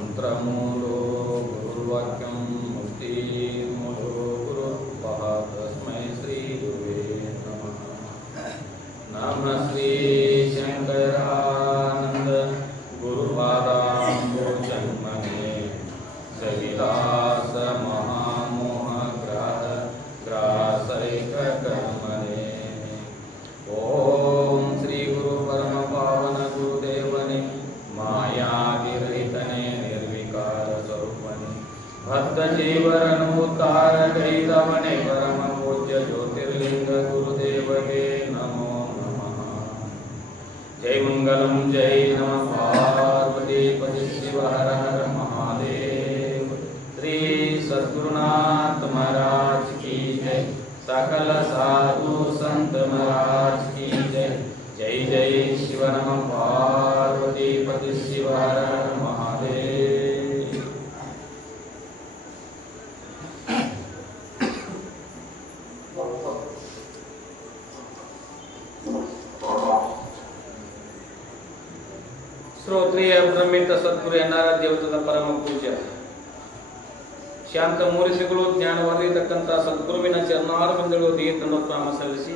ಮಂತ್ರಮೂಲೋ ಗುರುರ್ವಾಕ್ಯಂ ಮುಕ್ತಿರ್ಮೂಲೋ ಗುರುರ್ಪಃ ತಸ್ಮೈ ಶ್ರೀ ಗುರುವೇ ನಮಃ. ನಮಃ ಶ್ರೀ ಶಂಕರಾನಂದ ಗುರುಪಾದಾಂಬೋಜನ್ಮನೆ ಸವಿಲಾಸ ಮಹಾಮೋಹ ಗ್ರಾಸೈಕ ಕರ್ಮನೆ. ಓಂ ಶ್ರೀ ಗುರು ಪರಮ ಪಾವನ ಗುರುದೇವನೇ ಮಾಯಾವಿರಹಿತನೇ ನಿರ್ವಿಕಾರ ಸ್ವರೂಪನೇ ಭಕ್ತ ಜೀವರನ್ನು ಉದ್ಧಾರ ಕೈದವನೇ ಪರಮ ಪೂಜ್ಯ ಜ್ಯೋತಿರ್ಲಿಂಗ ಗುರುದೇವಗೆ ನಮೋ ನಮಃ. ಜೈ ಮಂಗಲಂ ಜೈ ನಮಃ ಪಾರ್ವತಿ ಪತಿ ಶಿವ ಹರ ಹರ ಮಹಾದೇವ. ಶ್ರೀ ಸದ್ಗುರುನಾಥ महाराज की जय. सकल साधु संत महाराज की जय. जय जय शिव नमः पार्वती पति शिव हर हर महादेव. ಶ್ರೋತ್ರಿಯ ಬ್ರಹ್ಮಿತ ಸದ್ಗುರು ಎನ್ನಾರ ದೇವತದ ಪರಮ ಪೂಜ್ಯ ಶಾಂತ ಮೂರಿಸಿಗಳು ಜ್ಞಾನವರ್ಧಿತಕ್ಕಂಥ ಸದ್ಗುರುವಿನ ಚರಣಾರವಿಂದಗಳು ದೀರ್ಘನಾಮ ಸಲ್ಲಿಸಿ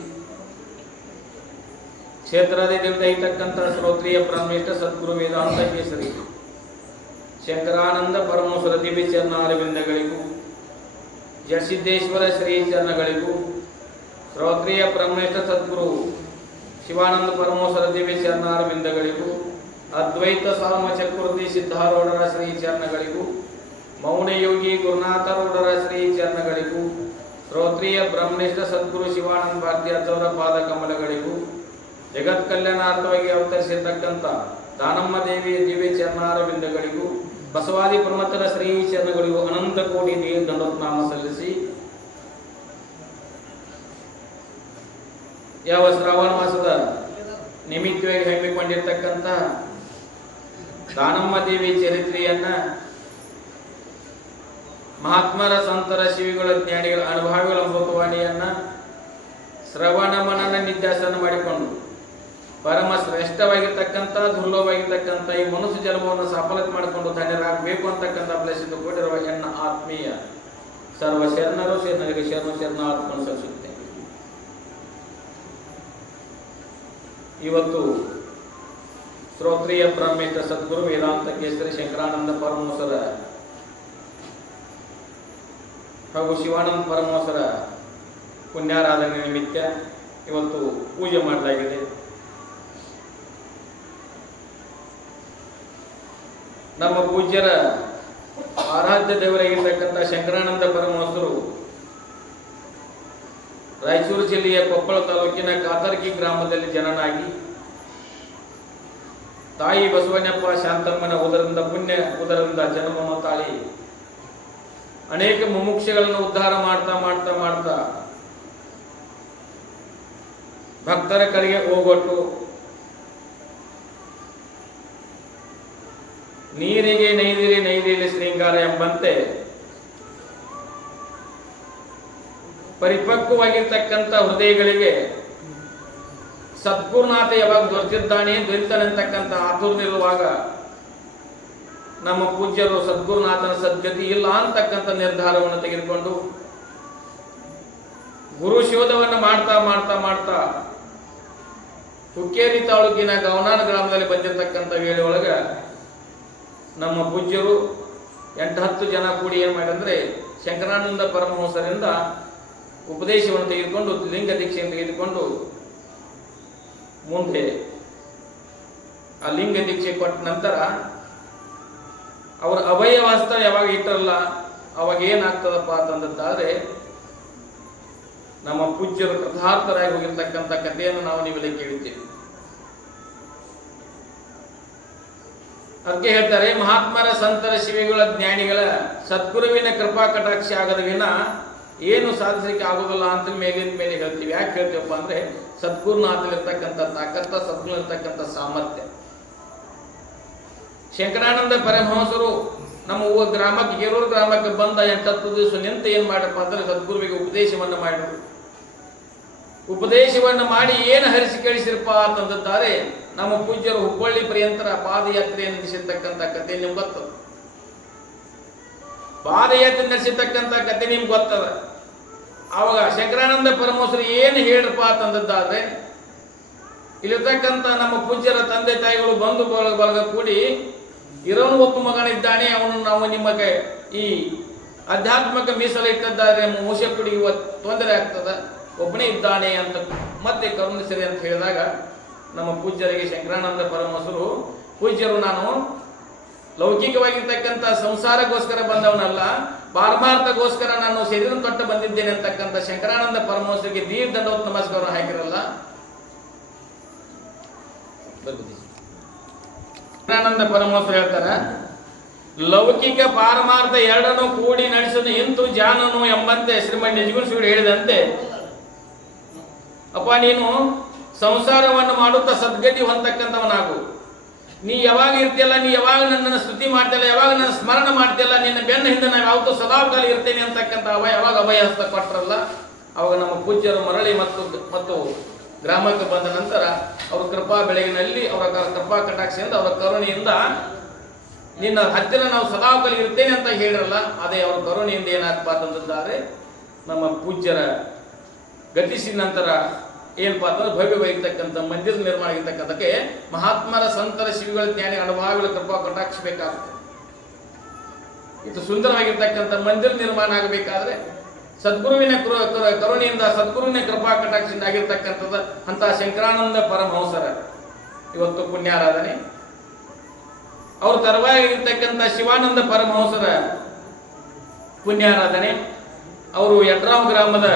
ಕ್ಷೇತ್ರಾದಿದಿಂದ ಇರ್ತಕ್ಕಂಥ ಶ್ರೋತ್ರಿಯ ಬ್ರಹ್ಮಿಷ್ಠ ಸದ್ಗುರು ವೇದಾಂತ ಕೇಸರಿ ಶಂಕರಾನಂದ ಪರಮೇಶ್ವರ ದಿವ್ಯ ಚರಣಾರವಿಂದಗಳಿಗೂ ಜಯಸಿದ್ದೇಶ್ವರ ಶ್ರೀ ಚರಣಗಳಿಗೂ ಶ್ರೋತ್ರಿಯ ಬ್ರಹ್ಮಿಷ್ಠ ಸದ್ಗುರು ಶಿವಾನಂದ ಪರಮೇಶ್ವರ ದಿವ್ಯ ಚರಣಾರವಿಂದಗಳಿಗೂ ಅದ್ವೈತ ಸಾಮ ಚಕ್ರವರ್ತಿ ಸಿದ್ಧಾರೂಢರ ಶ್ರೀ ಚರಣಗಳಿಗೂ ಮೌನಯೋಗಿ ಗುರುನಾಥರೂಢರ ಶ್ರೀ ಚರಣಗಳಿಗೂ ಶ್ರೋತ್ರಿಯ ಬ್ರಹ್ಮನಿಷ್ಠ ಸದ್ಗುರು ಶಿವಾನಂದ ಭಾರತೀಯರವರ ಪಾದ ಕಮಲಗಳಿಗೂ ಜಗತ್ ಕಲ್ಯಾಣಾರ್ಥವಾಗಿ ಅವತರಿಸಿರ್ತಕ್ಕಂಥ ದಾನಮ್ಮ ದೇವಿಯ ದಿವ್ಯ ಚರಣಾರವಿಂದಗಳಿಗೂ ಬಸವಾದಿ ಪ್ರಮಥರ ಶ್ರೀ ಚರಣಗಳಿಗೂ ಅನಂತ ಕೋಟಿ ದಂಡೋತ್ನಾಮ ಸಲ್ಲಿಸಿ ಯಾವ ಶ್ರಾವಣ ಮಾಸದ ನಿಮಿತ್ತವಾಗಿ ಹಮ್ಮಿಕೊಂಡಿರ್ತಕ್ಕಂಥ ದಾನಮ್ಮ ದೇವಿ ಚರಿತ್ರೆಯನ್ನ ಮಹಾತ್ಮರ ಸಂತರ ಶಿವಿಗಳ ಜ್ಞಾನಿಗಳ ಅನುಭವಿಗಳ ಅಮೃತವಾಣಿಯನ್ನ ಶ್ರವಣ ಮನನ ನಿಧ್ಯಾಸನ ಮಾಡಿಕೊಂಡು ಪರಮ ಶ್ರೇಷ್ಠವಾಗಿರ್ತಕ್ಕಂಥ ದುರ್ಲಭವಾಗಿರ್ತಕ್ಕಂಥ ಈ ಮನುಷ್ಯ ಜನ್ಮವನ್ನು ಸಫಲತೆ ಮಾಡಿಕೊಂಡು ಧನ್ಯರಾಗಬೇಕು ಅಂತಕ್ಕಂಥ ಫಲಿಸಿದ್ದು ಕೊಟ್ಟಿರುವ ಎನ್ನ ಆತ್ಮೀಯ ಸರ್ವ ಶರಣರು ಶರಣರಿಗೆ ಶರಣಾರ್ಥವನ್ನು ಸಲ್ಲಿಸುತ್ತೇನೆ. ಇವತ್ತು ಶ್ರೋತ್ರಿಯ ಬ್ರಹ್ಮಿತ ಸದ್ಗುರು ವೇದಾಂತ ಕೇಸರಿ ಶಂಕರಾನಂದ ಪರಮೇಶ್ವರ ಹಾಗೂ ಶಿವಾನಂದ ಪರಮೇಶ್ವರ ಪುಣ್ಯಾರಾಧನೆ ನಿಮಿತ್ತ ಇವತ್ತು ಪೂಜೆ ಮಾಡಲಾಗಿದೆ. ನಮ್ಮ ಪೂಜ್ಯರ ಆರಾಧ್ಯ ದೇವರಾಗಿರ್ತಕ್ಕಂಥ ಶಂಕರಾನಂದ ಪರಮೇಶ್ವರರು ರಾಯಚೂರು ಜಿಲ್ಲೆಯ ಕೊಪ್ಪಳ ತಾಲೂಕಿನ ಕಾತರ್ಗಿ ಗ್ರಾಮದಲ್ಲಿ ಜನನಾಗಿ ತಾಯಿ ಬಸವಣ್ಣಪ್ಪ ಶಾಂತಮ್ಮನ ಉದರದಿಂದ ಜನ್ಮವನ್ನು ತಾಳಿ ಅನೇಕ ಮುಮುಕ್ಷಗಳನ್ನು ಉದ್ಧಾರ ಮಾಡ್ತಾ ಭಕ್ತರ ಕಡೆಗೆ ಹೋಗೊಟ್ಟು ನೀರಿಗೆ ನೈದಿರಿ ಶೃಂಗಾರ ಎಂಬಂತೆ ಪರಿಪಕ್ವವಾಗಿರ್ತಕ್ಕಂಥ ಹೃದಯಗಳಿಗೆ ಸದ್ಗುರುನಾಥ ಯಾವಾಗ ದೊರೆತಾನೆ ಅಂತಕ್ಕಂಥ ಆತುರನಿರುವಾಗ ನಮ್ಮ ಪೂಜ್ಯರು ಸದ್ಗುರುನಾಥನ ಸದ್ಗತಿ ಇಲ್ಲ ಅಂತಕ್ಕಂಥ ನಿರ್ಧಾರವನ್ನು ತೆಗೆದುಕೊಂಡು ಗುರು ಶೋಧವನ್ನು ಮಾಡ್ತಾ ಹುಕ್ಕೇರಿ ತಾಲೂಕಿನ ಗವನಾನ ಗ್ರಾಮದಲ್ಲಿ ಬಂದಿರತಕ್ಕಂಥ ವೇಳೆಯೊಳಗ ನಮ್ಮ ಪೂಜ್ಯರು 8-10 ಜನ ಕೂಡಿ ಏನ್ ಮಾಡಿದ್ರೆ ಶಂಕರಾನಂದ ಪರಮಹಂಸರಿಂದ ಉಪದೇಶವನ್ನು ತೆಗೆದುಕೊಂಡು ಲಿಂಗ ದೀಕ್ಷೆಯನ್ನು ತೆಗೆದುಕೊಂಡು ಮುಂದೆ ಆ ಲಿಂಗ ದೀಕ್ಷೆ ಕೊಟ್ಟ ನಂತರ ಅವರ ಅಭಯ ವಾಸ್ತವ ಯಾವಾಗ ಇಟ್ಟರಲ್ಲ ಅವಾಗ ಏನಾಗ್ತದಪ್ಪ ಅಂತಂದಾದ್ರೆ ನಮ್ಮ ಪೂಜ್ಯರು ಕೃತಾರ್ಥರಾಗಿ ಹೋಗಿರ್ತಕ್ಕಂಥ ಕಥೆಯನ್ನು ನಾವು ನೀವೆಲ್ಲ ಕೇಳಿದ್ದೇವೆ. ಅದಕ್ಕೆ ಹೇಳ್ತಾರೆ, ಮಹಾತ್ಮರ ಸಂತರ ಶಿವಿಗಳ ಜ್ಞಾನಿಗಳ ಸದ್ಗುರುವಿನ ಕೃಪಾ ಕಟಾಕ್ಷ ಆಗದ ವಿನ ಏನು ಸಾಧಿಸಲಿಕ್ಕೆ ಆಗೋದಿಲ್ಲ ಅಂತ ಮೇಲಿನ ಮೇಲೆ ಹೇಳ್ತೀವಿ. ಯಾಕೆ ಹೇಳ್ತೀವಪ್ಪ ಅಂದ್ರೆ ಸದ್ಗುರುನಾಥಲಿರ್ತಕ್ಕಂಥ ತಾಕತ್ತ, ಸದ್ಗುರುಲಿರ್ತಕ್ಕಂಥ ಸಾಮರ್ಥ್ಯ. ಶಂಕರಾನಂದ ಪರಮಹಂಸರು ನಮ್ಮ ಗ್ರಾಮಕ್ಕೆ ಗೇರೂರು ಗ್ರಾಮಕ್ಕೆ ಬಂದ 8-10 ದಿವಸ ನಿಂತು ಏನ್ ಮಾಡಪ್ಪ ಅಂದ್ರೆ ಸದ್ಗುರುವಿಗೆ ಉಪದೇಶವನ್ನು ಮಾಡಿ ಏನು ಹರಿಸಿ ಕೇಳಿಸಿರಪ್ಪ ಅಂತಂದಿದ್ದಾರೆ. ನಮ್ಮ ಪೂಜ್ಯರು ಹುಬ್ಬಳ್ಳಿ ಪರ್ಯಂತರ ಪಾದಯಾತ್ರೆಯನ್ನು ನಡೆಸಿರ್ತಕ್ಕಂಥ ಕಥೆ ನಿಂಬತ್ತು ಪಾದಯಾತ್ರೆ ನಡೆಸಿರ್ತಕ್ಕಂಥ ಕತೆ ನಿಮ್ಗೆ ಗೊತ್ತದ. ಆವಾಗ ಶಂಕರಾನಂದ ಪರಮಹಂಸರು ಏನು ಹೇಳ್ರಪ್ಪ ಅಂತಂದದ್ದಾದ್ರೆ, ಇಲ್ಲಿರ್ತಕ್ಕಂಥ ನಮ್ಮ ಪೂಜ್ಯರ ತಂದೆ ತಾಯಿಗಳು ಬಂಧು ಬಳಗ ಕೂಡಿ ಇರೋನು ಒಬ್ಬ ಮಗನಿದ್ದಾನೆ, ಅವನು ನಾವು ನಿಮಗೆ ಈ ಆಧ್ಯಾತ್ಮಿಕ ಮೀಸಲಿಟ್ಟದ್ದಾದ್ರೆ ಮುಷಕುಡಿಗೆ ತೊಂದರೆ ಆಗ್ತದ, ಒಬ್ಬನೇ ಇದ್ದಾನೆ ಅಂತ ಮತ್ತೆ ಕರುಣಿಸಿರಿ ಅಂತ ಹೇಳಿದಾಗ ನಮ್ಮ ಪೂಜ್ಯರಿಗೆ ಶಂಕರಾನಂದ ಪರಮಹಂಸರು, ಪೂಜ್ಯರು ನಾನು ಲೌಕಿಕವಾಗಿರ್ತಕ್ಕಂಥ ಸಂಸಾರಕ್ಕೋಸ್ಕರ ಬಂದವನಲ್ಲ, ಪಾರಮಾರ್ಥಗೋಸ್ಕರ ನಾನು ಶರೀರ ತೊಟ್ಟು ಬಂದಿದ್ದೇನೆ ಅಂತಕ್ಕಂಥ ಶಂಕರಾನಂದ ಪರಮಹಂಸರಿಗೆ ದೀರ್ಘದಂಡವತ್ ನಮಸ್ಕಾರ ಹಾಕಿರಲ್ಲ. ಶಂಕರಾನಂದ ಪರಮಹಂಸರು ಹೇಳ್ತಾರ, ಲೌಕಿಕ ಪಾರಮಾರ್ಥ ಎರಡನ್ನು ಕೂಡಿ ನಡೆಸಲು ಇಂತು ಜಾನನು ಎಂಬಂತೆ ಶ್ರೀಮಂತ ನಿಜಗುಣ ಹೇಳಿದಂತೆ, ಅಪ್ಪ ನೀನು ಸಂಸಾರವನ್ನು ಮಾಡುತ್ತಾ ಸದ್ಗತಿ ಹೊಂದತಕ್ಕಂಥವನಾಗು. ನೀ ಯಾವಾಗ ಇರ್ತಿಯಲ್ಲ, ನೀ ಯಾವಾಗ ನನ್ನನ್ನು ಸ್ತುತಿ ಮಾಡ್ತಿಯಲ್ಲ, ಯಾವಾಗ ನನ್ನ ಸ್ಮರಣ ಮಾಡ್ತಿಯಲ್ಲ, ನಿನ್ನ ಬೆನ್ನ ಹಿಂದೆ ನಾವು ಯಾವತ್ತೂ ಸದಾಕಾಲ ಇರ್ತೇನೆ ಅಂತಕ್ಕಂಥ ಯಾವಾಗ ಅಭಯ ಹಸ್ತ ಕೊಟ್ಟರಲ್ಲ, ಅವಾಗ ನಮ್ಮ ಪೂಜ್ಯರು ಮರಳಿ ಮತ್ತು ಗ್ರಾಮಕ್ಕೆ ಬಂದ ನಂತರ ಅವರ ಕೃಪಾ ಬೆಳಗಿನಲ್ಲಿ ಅವರ ಕೃಪಾ ಕಟಾಕ್ಷೆಯಿಂದ ಅವರ ಕರುಣೆಯಿಂದ ನಿನ್ನ ಹತ್ತಿರ ನಾವು ಸದಾಕಾಲ ಇರ್ತೇನೆ ಅಂತ ಹೇಳಿರಲ್ಲ, ಅದೇ ಅವರ ಕರುಣೆಯಿಂದ ಏನಾಗ್ತಾ ಅಂತಂದಿದ್ದಾರೆ. ನಮ್ಮ ಪೂಜ್ಯರ ಗತಿಸಿದ ನಂತರ ಏನಪ್ಪಾ ಅಂತಂದ್ರೆ ಭವ್ಯವಾಗಿರ್ತಕ್ಕಂಥ ಮಂದಿರ ನಿರ್ಮಾಣ ಆಗಿರ್ತಕ್ಕಂಥಕ್ಕೆ ಮಹಾತ್ಮರ ಸಂತರ ಶಿವಿಗಳ ಜ್ಞಾನಿ ಅನುಭವಗಳ ಕೃಪಾ ಕಟಾಕ್ಷ ಬೇಕಾಗುತ್ತೆ. ಇದು ಸುಂದರವಾಗಿರ್ತಕ್ಕಂಥ ಮಂದಿರ ನಿರ್ಮಾಣ ಆಗಬೇಕಾದ್ರೆ ಸದ್ಗುರುವಿನ ಕರುಣೆಯಿಂದ ಸದ್ಗುರುವಿನ ಕೃಪಾ ಕಟಾಕ್ಷದಿಂದ ಆಗಿರ್ತಕ್ಕಂಥದ್ದು ಅಂತ ಶಂಕರಾನಂದ ಪರಮಹಂಸರ ಇವತ್ತು ಪುಣ್ಯಾರಾಧನೆ. ಅವ್ರ ತರವಾಗಿರ್ತಕ್ಕಂಥ ಶಿವಾನಂದ ಪರಮಹಂಸರ ಪುಣ್ಯಾರಾಧನೆ. ಅವರು ಯಡ್ರಾವ್ ಗ್ರಾಮದ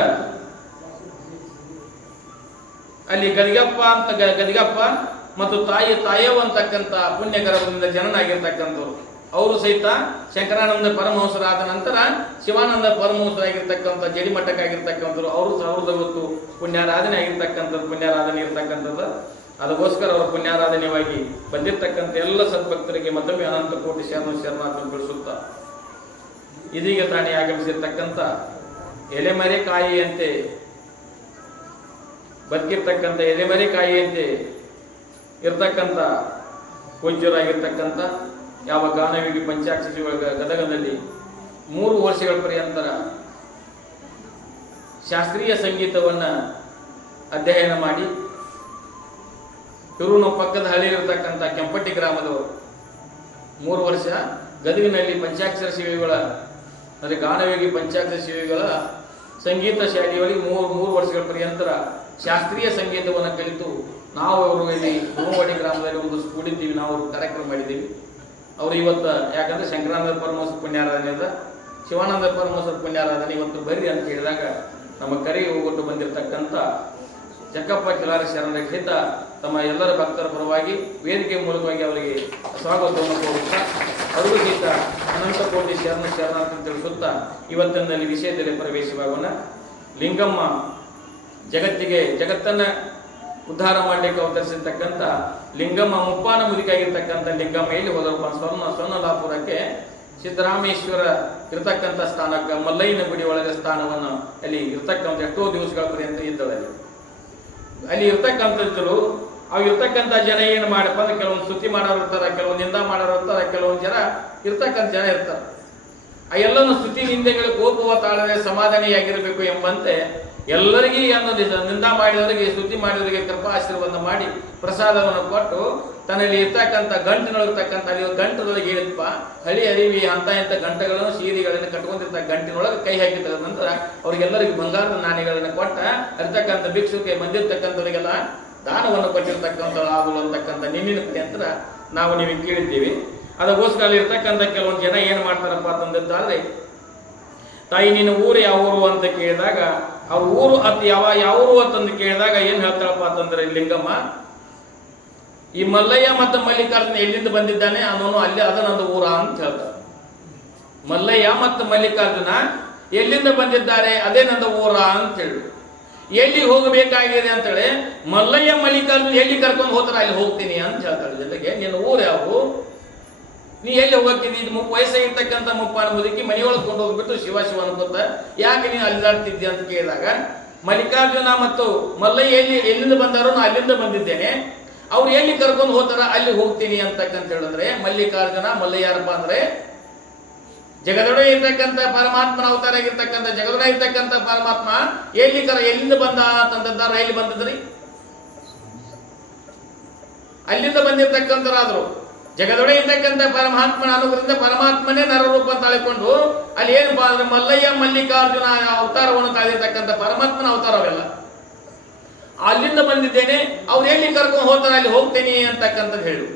ಅಲ್ಲಿ ಗದಿಗಪ್ಪ ಮತ್ತು ತಾಯವ್ ಅಂತಕ್ಕಂಥ ಪುಣ್ಯ ಗರ್ಭದಿಂದ ಜನನಾಗಿರ್ತಕ್ಕಂಥವ್ರು. ಅವರು ಸಹಿತ ಶಂಕರಾನಂದ ಪರಮಹಂಸರಾದ ನಂತರ ಶಿವಾನಂದ ಪರಮಹಂಸರಾಗಿರ್ತಕ್ಕಂಥ ಜಡಿಮಠಕ್ಕಾಗಿರ್ತಕ್ಕಂಥವ್ರು. ಅವ್ರದ್ದು ಇವತ್ತು ಪುಣ್ಯಾರಾಧನೆ ಆಗಿರ್ತಕ್ಕಂಥದ್ದು, ಪುಣ್ಯಾರಾಧನೆ ಇರ್ತಕ್ಕಂಥದ್ದು. ಅದಕ್ಕೋಸ್ಕರ ಅವರ ಪುಣ್ಯಾರಾಧನೆಯಾಗಿ ಬಂದಿರತಕ್ಕಂಥ ಎಲ್ಲ ಸದ್ಭಕ್ತರಿಗೆ ಮತ್ತೊಮ್ಮೆ ಅನಂತ ಕೋಟಿ ಶರಣಾರ್ಥಿ ಬೆಳೆಸುತ್ತಾ, ಇದೀಗ ತಾನೇ ಆಗಮಿಸಿರ್ತಕ್ಕಂಥ ಎಲೆಮರೆ ಕಾಯಿಯಂತೆ ಬದುಕಿರ್ತಕ್ಕಂಥ ಎಲೆಮರೆ ಕಾಯಿಯಂತೆ ಇರ್ತಕ್ಕಂಥ ಪೂಜ್ಯರಾಗಿರ್ತಕ್ಕಂಥ ಯಾವ ಗಾನವಿಗಿ ಪಂಚಾಕ್ಷರಿ ಗದಗದಲ್ಲಿ 3 ವರ್ಷಗಳ ಪರ್ಯಂತರ ಶಾಸ್ತ್ರೀಯ ಸಂಗೀತವನ್ನು ಅಧ್ಯಯನ ಮಾಡಿ ಇವರು ನಮ್ಮ ಪಕ್ಕದ ಹಳ್ಳಿಯಿರತಕ್ಕಂಥ ಕೆಂಪಟ್ಟಿ ಗ್ರಾಮದವರು 3 ವರ್ಷ ಗದಗಿನಲ್ಲಿ ಪಂಚಾಕ್ಷರ ಶಿವಿಗಳ ಅಂದರೆ ಗಾನವೇಗಿ ಪಂಚಾಕ್ಷರ ಶಿವಿಗಳ ಸಂಗೀತ ಶಾಲೆಯಲ್ಲಿ 3 ವರ್ಷಗಳ ಪರ್ಯಂತರ ಶಾಸ್ತ್ರೀಯ ಸಂಗೀತವನ್ನು ಕಲಿತು ನಾವು ಅವರು ಇಲ್ಲಿ ಗುರುವಾಡಿ ಗ್ರಾಮದಲ್ಲಿ ಒಂದು ಕೂಡಿದ್ದೀವಿ, ನಾವು ಕಾರ್ಯಕ್ರಮ ಮಾಡಿದ್ದೀವಿ. ಅವರು ಇವತ್ತು ಯಾಕಂದ್ರೆ ಶಂಕರಾನಂದ ಪರಮಹಂಸ ಪುಣ್ಯಾರಾಧನೆ ಅದ, ಶಿವಾನಂದ ಪರಮಹಂಸರ ಪುಣ್ಯಾರಾಧನೆ ಇವತ್ತು ಬರ್ರಿ ಅಂತ ಹೇಳಿದಾಗ ನಮ್ಮ ಕರೆಗೆ ಹೋಗೊಟ್ಟು ಬಂದಿರತಕ್ಕಂಥ ಜಕ್ಕಪ್ಪ ಕಿಲಾರಿ ಶರಣರ ಸಹಿತ ತಮ್ಮ ಎಲ್ಲರ ಭಕ್ತರ ಪರವಾಗಿ ವೇದಿಕೆ ಮೂಲಕವಾಗಿ ಅವರಿಗೆ ಸ್ವಾಗತವನ್ನು ಕೋರುತ್ತಾ ಅವರಿಗೂ ಸಹಿತ ಅನಂತ ಕೋಟಿ ಶರಣಾರ್ಥಿ ತಿಳಿಸುತ್ತಾ ಇವತ್ತಿನಲ್ಲಿ ವಿಷಯದಲ್ಲಿ ಪ್ರವೇಶವಾಗೋಣ. ಲಿಂಗಮ್ಮ ಜಗತ್ತನ್ನ ಉದ್ಧಾರ ಮಾಡಲಿಕ್ಕೆ ಅವತರಿಸಿರ್ತಕ್ಕಂಥ ಲಿಂಗಮ್ಮ ಮುಪ್ಪಾನ ಮುದುಕಾಗಿರ್ತಕ್ಕಂಥ ಲಿಂಗಮ್ಮ ಎಲ್ಲಿ ಹೋದರಪ್ಪ ಸ್ವರ್ಣಲಾಪುರಕ್ಕೆ ಸಿದ್ದರಾಮೇಶ್ವರ ಇರತಕ್ಕಂಥ ಸ್ಥಾನಕ್ಕೆ ಮಲ್ಲಯ್ಯನ ಗುಡಿ ಒಳಗೆ ಸ್ಥಾನವನ್ನು ಅಲ್ಲಿ ಇರ್ತಕ್ಕಂಥ ಎಷ್ಟೋ ದಿವಸಗಳ ಪರ್ಯಂತ ಇದ್ದಳು. ಅಲ್ಲಿ ಇರ್ತಕ್ಕಂಥದ್ದು ಅವು ಇರ್ತಕ್ಕಂಥ ಜನ ಏನು ಮಾಡಪ್ಪ ಅಂದ್ರೆ ಕೆಲವೊಂದು ಸ್ತುತಿ ಮಾಡೋರು ಇರ್ತಾರೆ, ಕೆಲವೊಂದು ನಿಂದ ಮಾಡೋರು ಇರ್ತಾರೆ, ಕೆಲವೊಂದು ಇರ್ತಕ್ಕಂಥ ಜನ ಇರ್ತಾರೆ. ಆ ಎಲ್ಲವನ್ನು ಸ್ತುತಿ ನಿಂದೆಗಳು ಕೋಪವ ತಾಳದೆ ಸಮಾಧಾನಿಯಾಗಿರಬೇಕು ಎಂಬಂತೆ ಎಲ್ಲರಿಗೂ ನಿಂದ ಮಾಡಿದವರಿಗೆ ಸ್ತುತಿ ಮಾಡಿದವರಿಗೆ ಕೃಪಾ ಆಶೀರ್ವಾದ ಮಾಡಿ ಪ್ರಸಾದವನ್ನು ಕೊಟ್ಟು ತನ್ನಲ್ಲಿ ಇರ್ತಕ್ಕಂಥ ಗಂಟಿನೊಳಗಿರ್ತಕ್ಕಂಥ ಅಲ್ಲಿ ಗಂಟದೊಳಗೆ ಹೇಳಿದಪ್ಪ ಹಳಿ ಅರಿವಿ ಅಂತ ಇಂಥ ಗಂಟೆಗಳನ್ನು ಸೀರೆಗಳನ್ನು ಕಟ್ಕೊಂಡಿರ್ತ ಗಂಟಿನೊಳಗೆ ಕೈ ಹಾಕಿ ತೆಗೆದ ನಂತರ ಅವ್ರಿಗೆಲ್ಲರಿಗೂ ಬಂಗಾರದ ನಾಣ್ಯಗಳನ್ನು ಕೊಟ್ಟ ಅರ್ತಕ್ಕಂಥ ಭಿಕ್ಷುಕ್ಕೆ ಬಂದಿರತಕ್ಕಂಥವರಿಗೆಲ್ಲ ದಾನವನ್ನು ಕೊಟ್ಟಿರ್ತಕ್ಕಂಥವ್ರು ಆಗಲು ಅಂತಕ್ಕಂಥ ನಿನ್ನಿನ ನಂತರ ನಾವು ನೀವು ಕೇಳಿದ್ದೀವಿ. ಅದಕ್ಕೋಸ್ಕರ ಅಲ್ಲಿ ಇರ್ತಕ್ಕಂಥ ಕೆಲವೊಂದು ಜನ ಏನು ಮಾಡ್ತಾರಪ್ಪ ಅಂತಂದಿದ್ದಾದ್ರೆ, ತಾಯಿ ನಿನ್ನ ಊರು ಯಾವ ಊರು ಅಂತ ಕೇಳಿದಾಗ ಅವ್ರ ಊರು ಯಾವ ಊರು ಅಂತಂದು ಕೇಳಿದಾಗ ಏನ್ ಹೇಳ್ತಾಳಪ್ಪ ಅಂತಂದ್ರೆ ಲಿಂಗಮ್ಮ, ಈ ಮಲ್ಲಯ್ಯ ಮತ್ತು ಮಲ್ಲಿಕಾರ್ಜುನ ಎಲ್ಲಿಂದ ಬಂದಿದ್ದಾನೆ ಅನ್ನೋನು ಅಲ್ಲಿ ಅದ ನಂದು ಊರ ಅಂತ ಹೇಳ್ತಾರೆ. ಮಲ್ಲಯ್ಯ ಮತ್ತು ಮಲ್ಲಿಕಾರ್ಜುನ ಎಲ್ಲಿಂದ ಬಂದಿದ್ದಾರೆ ಅದೇ ನಂದು ಊರ ಅಂತ ಹೇಳಿ ಎಲ್ಲಿ ಹೋಗಬೇಕಾಗಿದೆ ಅಂತೇಳಿ ಮಲ್ಲಯ್ಯ ಮಲ್ಲಿಕಾರ್ಜುನ ಎಲ್ಲಿ ಕರ್ಕೊಂಡು ಹೋಗ್ತಾರ ಅಲ್ಲಿ ಹೋಗ್ತೀನಿ ಅಂತ ಹೇಳ್ತಾಳೆ. ಜೊತೆಗೆ ನಿನ್ನ ಊರು ಯಾವು, ನೀ ಎಲ್ಲಿ ಹೋಗ್ತೀನಿ, ಇದು ವಯಸ್ಸಾಗಿರ್ತಕ್ಕಂಥ ಮುಪ್ಪಾನ ಮುದುಕಿ ಮನೆಯೊಳಗೆ ಕೊಂಡು ಹೋಗ್ಬಿಟ್ಟು ಶಿವ ಅನ್ಕೋತ ಯಾಕೆ ನೀನು ಅಲ್ಲಾಡ್ತಿದ್ದಿ ಅಂತ ಕೇಳಿದಾಗ ಮಲ್ಲಿಕಾರ್ಜುನ ಮತ್ತು ಮಲ್ಲಯ್ಯ ಎಲ್ಲಿಂದ ಬಂದಾರೋ ನಾ ಅಲ್ಲಿಂದ ಬಂದಿದ್ದೇನೆ, ಅವ್ರು ಎಲ್ಲಿ ಕರ್ಕೊಂಡು ಹೋಗ್ತಾರ ಅಲ್ಲಿ ಹೋಗ್ತೀನಿ ಅಂತಕ್ಕಂತ ಹೇಳಿದ್ರೆ ಮಲ್ಲಿಕಾರ್ಜುನ ಮಲ್ಲಯ್ಯ ಯಾರಪ್ಪ ಅಂದ್ರೆ ಜಗದೊಳಗೆ ಇರ್ತಕ್ಕಂಥ ಪರಮಾತ್ಮನ ಅವತಾರ ಆಗಿರ್ತಕ್ಕಂಥ ಜಗದೊಳಗೆ ಇರ್ತಕ್ಕಂಥ ಪರಮಾತ್ಮ ಎಲ್ಲಿಂದ ಬಂದ ಅಂತಂದ ಎಲ್ಲಿ ಬಂದದ್ರಿ? ಅಲ್ಲಿಂದ ಬಂದಿರ್ತಕ್ಕಂಥರಾದ್ರು. ಜಗದೊಳಗೆ ಇರ್ತಕ್ಕಂಥ ಪರಮಾತ್ಮನ ಅನುಗ್ರಹದಿಂದ ಪರಮಾತ್ಮನೇ ನರರೂಪ ಅಂತ ತಾಳಿಕೊಂಡು ಅಲ್ಲಿ ಏನು ಅಂದ್ರೆ ಮಲ್ಲಯ್ಯ ಮಲ್ಲಿಕಾರ್ಜುನ ಅವತಾರವನ್ನು ತಾಳಿರ್ತಕ್ಕಂಥ ಪರಮಾತ್ಮನ ಅವತಾರವೆಲ್ಲ. ಅಲ್ಲಿಂದ ಬಂದಿದ್ದೇನೆ, ಅವ್ರು ಎಲ್ಲಿ ಕರ್ಕೊಂಡು ಹೋಗ್ತಾರೆ ಅಲ್ಲಿ ಹೋಗ್ತೇನೆ ಅಂತಕ್ಕಂಥದ್ದು ಹೇಳು.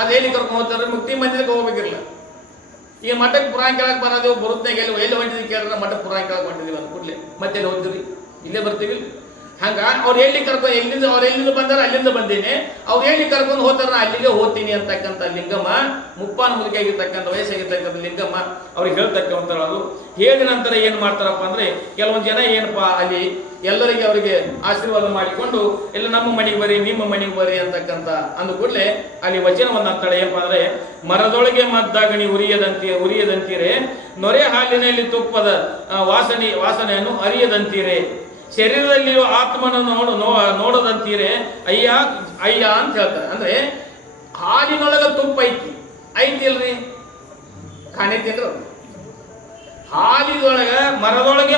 ಅದೇಲಿ ಕರ್ಕೊಂಡು ಹೋಗ್ತಾರೆ? ಮುಕ್ತಿ ಮಂದಿರಕ್ಕೆ ಹೋಗ್ಬೇಕಿರಲ್ಲ. ಈಗ ಮಠಕ್ಕೆ ಪುರಾಣ ಕೇಳಕ್ ಬರೋದು ಬರುತ್ತಾಗ ಎಲ್ಲಿ ಹೊಂಟಿದ್ವಿ ಕೇಳಿದ್ರೆ ಮಠಕ್ಕೆ ಪುರಾಣ ಕೇಳಕ್ ಹೊಂಟಿದ್ವಿ ಅಂತ ಕೂಡಲೇ ಮತ್ತೆ ಎಲ್ಲಿ ಹೋಗ್ತೀವಿ? ಇಲ್ಲೇ ಬರ್ತೀವಿ. ಹಂಗ ಅವ್ರು ಎಲ್ಲಿ ಕರ್ಕೊಂಡು ಎಲ್ಲಿಂದ ಬಂದಾರ ಅಲ್ಲಿಂದ ಬಂದೇನೆ, ಅವ್ರು ಎಲ್ಲಿ ಕರ್ಕೊಂಡು ಹೋಗ್ತಾರ ಅಲ್ಲಿಗೆ ಹೋಗ್ತೀನಿ ಅಂತಕ್ಕಂಥ ಲಿಂಗಮ್ಮ, ಮುಪ್ಪಾನ ಮುದುಕಿ ಆಗಿರ್ತಕ್ಕಂಥ ವಯಸ್ಸಾಗಿರ್ತಕ್ಕಂಥ ಲಿಂಗಮ್ಮ ಅವ್ರಿಗೆ ಹೇಳ್ತಕ್ಕಂಥದ್ದು. ಹೇಳಿದ ನಂತರ ಏನ್ ಮಾಡ್ತಾರಪ್ಪ ಅಂದ್ರೆ ಕೆಲವೊಂದು ಜನ ಏನಪ್ಪಾ ಅಲ್ಲಿ ಎಲ್ಲರಿಗೆ ಅವರಿಗೆ ಆಶೀರ್ವಾದ ಮಾಡಿಕೊಂಡು ಎಲ್ಲ ನಮ್ಮ ಮನೆಗೆ ಬರ್ರಿ ನಿಮ್ಮ ಮನೆಗೆ ಬರ್ರಿ ಅಂತಕ್ಕಂಥ ಅಂದ ಕೂಡಲೇ ಅಲ್ಲಿ ವಚನವನ್ನ ಅಂತಾಳೆ. ಏನಪ್ಪಾ ಅಂದ್ರೆ ಮರದೊಳಗೆ ಮದ್ದಾಗಣಿ ಉರಿಯದಂತೀರೆ, ನೊರೆ ಹಾಲಿನಲ್ಲಿ ತುಪ್ಪದ ವಾಸನೆಯನ್ನು ಅರಿಯದಂತೀರೆ, ಶರೀರದಲ್ಲಿರುವ ಆತ್ಮನನ್ನು ನೋಡದಂತೀರೆ ಅಯ್ಯ ಅಂತ ಹೇಳ್ತಾರೆ. ಅಂದ್ರೆ ಹಾಲಿನೊಳಗ ತುಪ್ಪ ಐತಿ ಇಲ್ರಿ? ಕಾಣೈತಿಲ್ರಿ? ಹಾಲಿನೊಳಗ ಮರದೊಳಗೆ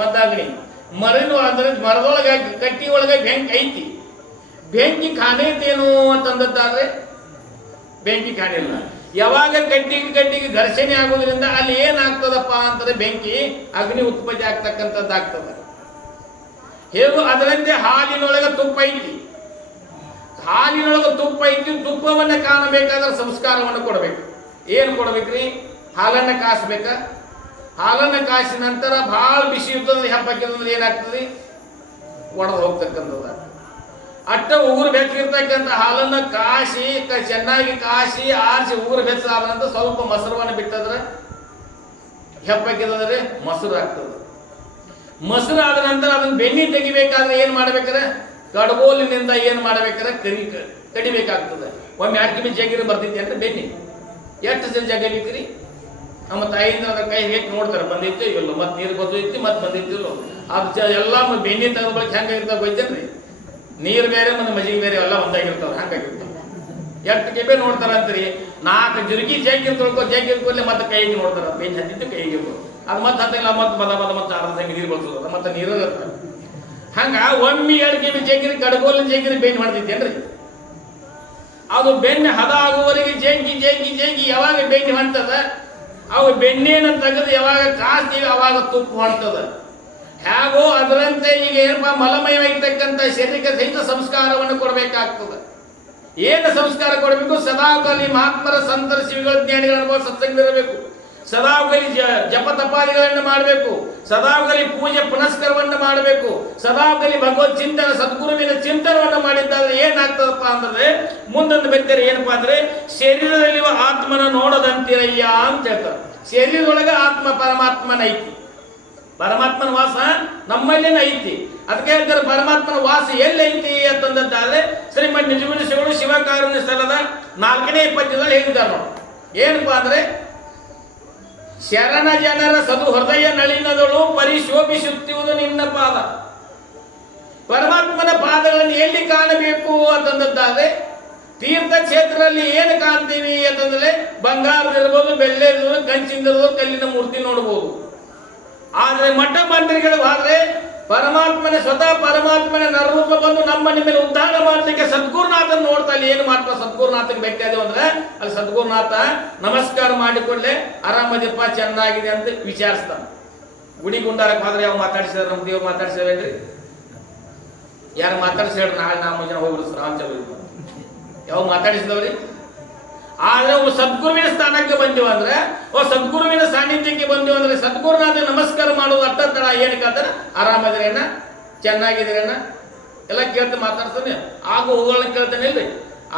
ಮದ್ದಾಗಣಿ, ಅಂದ್ರೆ ಮರದೊಳಗ ಕಟ್ಟಿ ಒಳಗೆ ಬೆಂಕಿ ಐತಿ. ಬೆಂಕಿ ಕಾಣೈತೇನು ಅಂತಂದದ್ದಾದ್ರೆ ಬೆಂಕಿ ಕಾಣಿಲ್ಲ. ಯಾವಾಗ ಕಟ್ಟಿಗೆ ಘರ್ಷಣೆ ಆಗೋದ್ರಿಂದ ಅಲ್ಲಿ ಏನಾಗ್ತದಪ್ಪ ಅಂತಂದ್ರೆ ಬೆಂಕಿ ಅಗ್ನಿ ಉತ್ಪತ್ತಿ ಆಗ್ತಕ್ಕಂಥದ್ದು ಆಗ್ತದ. ಹೇಗೂ ಅದರಂತೆ ಹಾಲಿನೊಳಗ ತುಪ್ಪ ಐತಿ. ತುಪ್ಪವನ್ನ ಕಾಣಬೇಕಾದ್ರೆ ಸಂಸ್ಕಾರವನ್ನು ಕೊಡಬೇಕು. ಏನು ಕೊಡ್ಬೇಕ್ರಿ? ಹಾಲನ್ನ ಕಾಸ್ಬೇಕ. ಹಾಲನ್ನ ಕಾಸಿದ ನಂತರ ಬಹಳ ಬಿಸಿ ಇರ್ತದೆ, ಹೆಪ್ಪಾಕಿದ್ರೆ ಏನಾಗ್ತದೆ? ಒಡೆದು ಹೋಗ್ತಕ್ಕಂಥದ್ದು. ಅಟ್ಟ ಉಗುರು ಬೆಚ್ಚಗಿರ್ತಕ್ಕಂಥ ಹಾಲನ್ನ ಚೆನ್ನಾಗಿ ಕಾಸಿ ಆರಿಸಿ ಉಗುರು ಬೆಚ್ಚಗಾದ ನಂತರ ಸ್ವಲ್ಪ ಮೊಸರವನ್ನು ಬಿಟ್ಟದ್ರೆ ಹೆಪ್ಪಾಕಿದ್ರೆ ಮೊಸರು ಆಗ್ತದೆ. ಮೊಸರು ಆದ ನಂತರ ಅದನ್ನ ಬೆಣ್ಣೆ ತೆಗಿಬೇಕಾದ್ರೆ ಏನ್ ಮಾಡ್ಬೇಕಾರೆ ಕಡಗೋಲಿನಿಂದ ಏನ್ ಮಾಡ್ಬೇಕಾರೆ ಕಡಿಬೇಕಾಗ್ತದೆ. ಒಮ್ಮೆ 2 ಕಿಮಿ ಜಗ್ಗಿರಿ ಬರ್ತೈತಿ ಅಂದ್ರೆ ಬೆಣ್ಣೆ ಎಷ್ಟು ಸಲ ಜಗ್ಗಲಿಕ್ರಿ? ನಮ್ಮ ತಾಯಿಯಿಂದ ಅದ್ರ ಕೈ ಹೇಗೆ ನೋಡ್ತಾರೆ, ಬಂದೈತಿ ಇಲ್ಲ, ಮತ್ತೆ ನೀರು ಗೊತ್ತೈತಿ ಮತ್ತೆ ಬಂದೈತಿ ಇಲ್ಲ. ಅದು ಎಲ್ಲ ಬೆಣ್ಣೆ ತಗೋಬೇಕು. ಹೆಂಗಾಗಿರ್ತಾವ ಗೊತ್ತೇನ್ರಿ? ನೀರು ಬೇರೆ ಮತ್ತೆ ಮಜ್ಜಿಗೆ ಬೇರೆ ಎಲ್ಲ ಒಂದಾಗಿರ್ತಾವ. ಹಂಗಾಗಿರ್ತಾವ. ಎಷ್ಟು ಕೆಬೆ ನೋಡ್ತಾರ ಅಂತೀರಿ? 4 ಜುರುಗಿ ಜಗ್ಗಿರ್ಕೊಳ್ಳಿ ಮತ್ತೆ ಕೈಗೆ ನೋಡ್ತಾರ. ಬೆಣ್ಣೆ ಹತ್ತಿದ್ದು ಕೈಗೆ ಅದು ಮತ್ತೆ ಹತ್ತಿಲ್ಲ, ಮತ್ತೆ ಮತ್ತೆ ಅರ್ಧ ನೀರು ಬರ್ತದ, ಮತ್ತೆ ನೀರು ಇರ್ತದೆ. ಹಂಗ ಒಮ್ಮೆ 2 ಕಿಮಿ ಜಗ್ಗಿರಿ ಕಡಗೋಲಿನ ಜಗ್ಗಿರಿ ಬೆಣ್ಣೆ ಮಾಡ್ತೈತೇನ್ರಿ? ಅದು ಬೆಣ್ಣೆ ಹದ ಆಗುವವರೆಗೆ ಜಗ್ಗಿ ಯಾವಾಗ ಬೆಣ್ಣೆ ಹೊಂಟದ, ಅವು ಬೆಣ್ಣೆನ ತೆಗೆದು ಯಾವಾಗ ಕಾಸ್ತೀವಿ ಅವಾಗ ತುಪ್ಪ ಹೊಂಟದ. ಹೇಗೋ ಅದರಂತೆ ಈಗ ಏನಪ್ಪಾ ಮಲಮಯವಾಗಿರ್ತಕ್ಕಂಥ ಶರೀರಕ್ಕೆ ಸಹಿತ ಸಂಸ್ಕಾರವನ್ನು ಕೊಡಬೇಕಾಗ್ತದೆ. ಏನು ಸಂಸ್ಕಾರ ಕೊಡಬೇಕು? ಸದಾಕಾಲಿ ಮಹಾತ್ಮರ ಸಂತರ ಶಿವಿಗಳ ಜ್ಞಾನಿಗಳ ಅನುಭವ ಸತ್ಸಂಗವಿರಬೇಕು. ಸದಾಗಲಿ ಜಪ ತಪಾದಿಗಳನ್ನು ಮಾಡಬೇಕು. ಸದಾಗಲಿ ಪೂಜೆ ಪುನಸ್ಕಾರವನ್ನು ಮಾಡಬೇಕು. ಸದಾಗಲಿ ಭಗವತ್ ಚಿಂತನ ಸದ್ಗುರುವಿನ ಚಿಂತನವನ್ನು ಮಾಡಿದ್ದಾದ್ರೆ ಏನಾಗ್ತದಪ್ಪ ಅಂದ್ರೆ ಮುಂದೊಂದು ಬೆತ್ತರೆ ಏನಪ್ಪಾ ಅಂದ್ರೆ ಶರೀರದಲ್ಲಿರುವ ಆತ್ಮನ ನೋಡದಂತಿರಯ್ಯ ಅಂತ ಹೇಳ್ತಾರೆ. ಶರೀರದೊಳಗೆ ಆತ್ಮ ಪರಮಾತ್ಮನ ಐತಿ. ಪರಮಾತ್ಮನ ವಾಸ ನಮ್ಮಲ್ಲೇನ ಐತಿ. ಅದಕ್ಕೆ ಹೇಳ್ತಾರೆ ಪರಮಾತ್ಮನ ವಾಸ ಎಲ್ಲಿ ಐತಿ ಅಂತಂದಾದ್ರೆ ಶ್ರೀಮದ್ ನಿಜಗುಣ ಶಿವಕಾರುಣ್ಯ ಸ್ಥಳದ 4ನೇ 20 ಹೇಳಿದ್ದಾರೆ ನೋಡಿ. ಏನಪ್ಪಾ ಅಂದ್ರೆ ಶರಣ ಜನರ ಸದು ಹೃದಯ ನಳಿನದಳು ಪರಿಶೋಭಿಸುತ್ತಿರುವುದು ನಿನ್ನ ಪಾದ. ಪರಮಾತ್ಮನ ಪಾದಗಳನ್ನು ಎಲ್ಲಿ ಕಾಣಬೇಕು ಅಂತಂದದ್ದಾದ್ರೆ ತೀರ್ಥ ಕ್ಷೇತ್ರದಲ್ಲಿ ಏನು ಕಾಣ್ತೀವಿ ಅಂತಂದ್ರೆ ಬಂಗಾರದಿರ್ಬೋದು, ಬೆಳ್ಳಿರ್ಬೋದು, ಕಂಚಿಂದಿರ್ಬೋದು, ಕಲ್ಲಿನ ಮೂರ್ತಿ ನೋಡ್ಬೋದು. ಆದ್ರೆ ಮಠ ಮಂದಿರಗಳು ಆದ್ರೆ ಸ್ವತಃ ಪರಮಾತ್ಮನ ನರರೂಪ ಬಂದು ನಮ್ಮ ಮೇಲೆ ಉದ್ಧಾರ ಮಾಡಲಿಕ್ಕೆ ಸದ್ಗುರುನಾಥನ ನೋಡ್ತಾ ಅಲ್ಲಿ ಏನು ಮಾಡ್ತಾ ಸದ್ಗುರುನಾಥಕ್ಕೆ ಭೇಟಿಯಾದೇವು ಅಂದ್ರೆ ಅಲ್ಲಿ ಸದ್ಗುರುನಾಥ ನಮಸ್ಕಾರ ಮಾಡಿಕೊಳ್ಳೆ ಆರಾಮದಿಪ್ಪ ಚೆನ್ನಾಗಿದೆ ಅಂತ ವಿಚಾರಿಸ್ತಾನೆ. ಗುಡಿ ಗುಂಡಾರಕ್ಕೆ ಹೋದ್ರೆ ಯಾವ ಮಾತಾಡಿಸಿದಾರೆ? ನಮ್ಮ ದೇವ್ರು ಮಾತಾಡಿಸಿದ್ರೇನ್ರಿ? ಯಾರು ಮಾತಾಡಿಸಿ ಹೇಳ್ರಿ? ನಾಳೆ ನಾ ಮುಂಜಾನೆ ಹೋಗ್ಬಿಡ್ತಾರೆ ರಾಮಚಂದ್ರ ಯಾವ ಮಾತಾಡಿಸಿದವ್ರಿ? ಆದ್ರೆ ಸದ್ಗುರುವಿನ ಸ್ಥಾನಕ್ಕೆ ಬಂದಿವ ಅಂದ್ರೆ ಸದ್ಗುರುವಿನ ಸಾನ್ನಿಧ್ಯಕ್ಕೆ ಬಂದಿವ ಅಂದ್ರೆ ಸದ್ಗುರುನಾಥ ನಮಸ್ಕಾರ ಮಾಡೋದು ಅಟ್ಟಂತರ ಏನಕ್ಕೆ ಅಂತಾರೆ ಆರಾಮದಿರೇನ, ಚೆನ್ನಾಗಿದ್ದೀರೇನ ಎಲ್ಲ ಕೇಳ್ತಾ ಮಾತಾಡ್ತಾನೆ. ಆಗು ಹೋಗೋಣ ಕೇಳ್ತಾನೆ ಇಲ್ರಿ.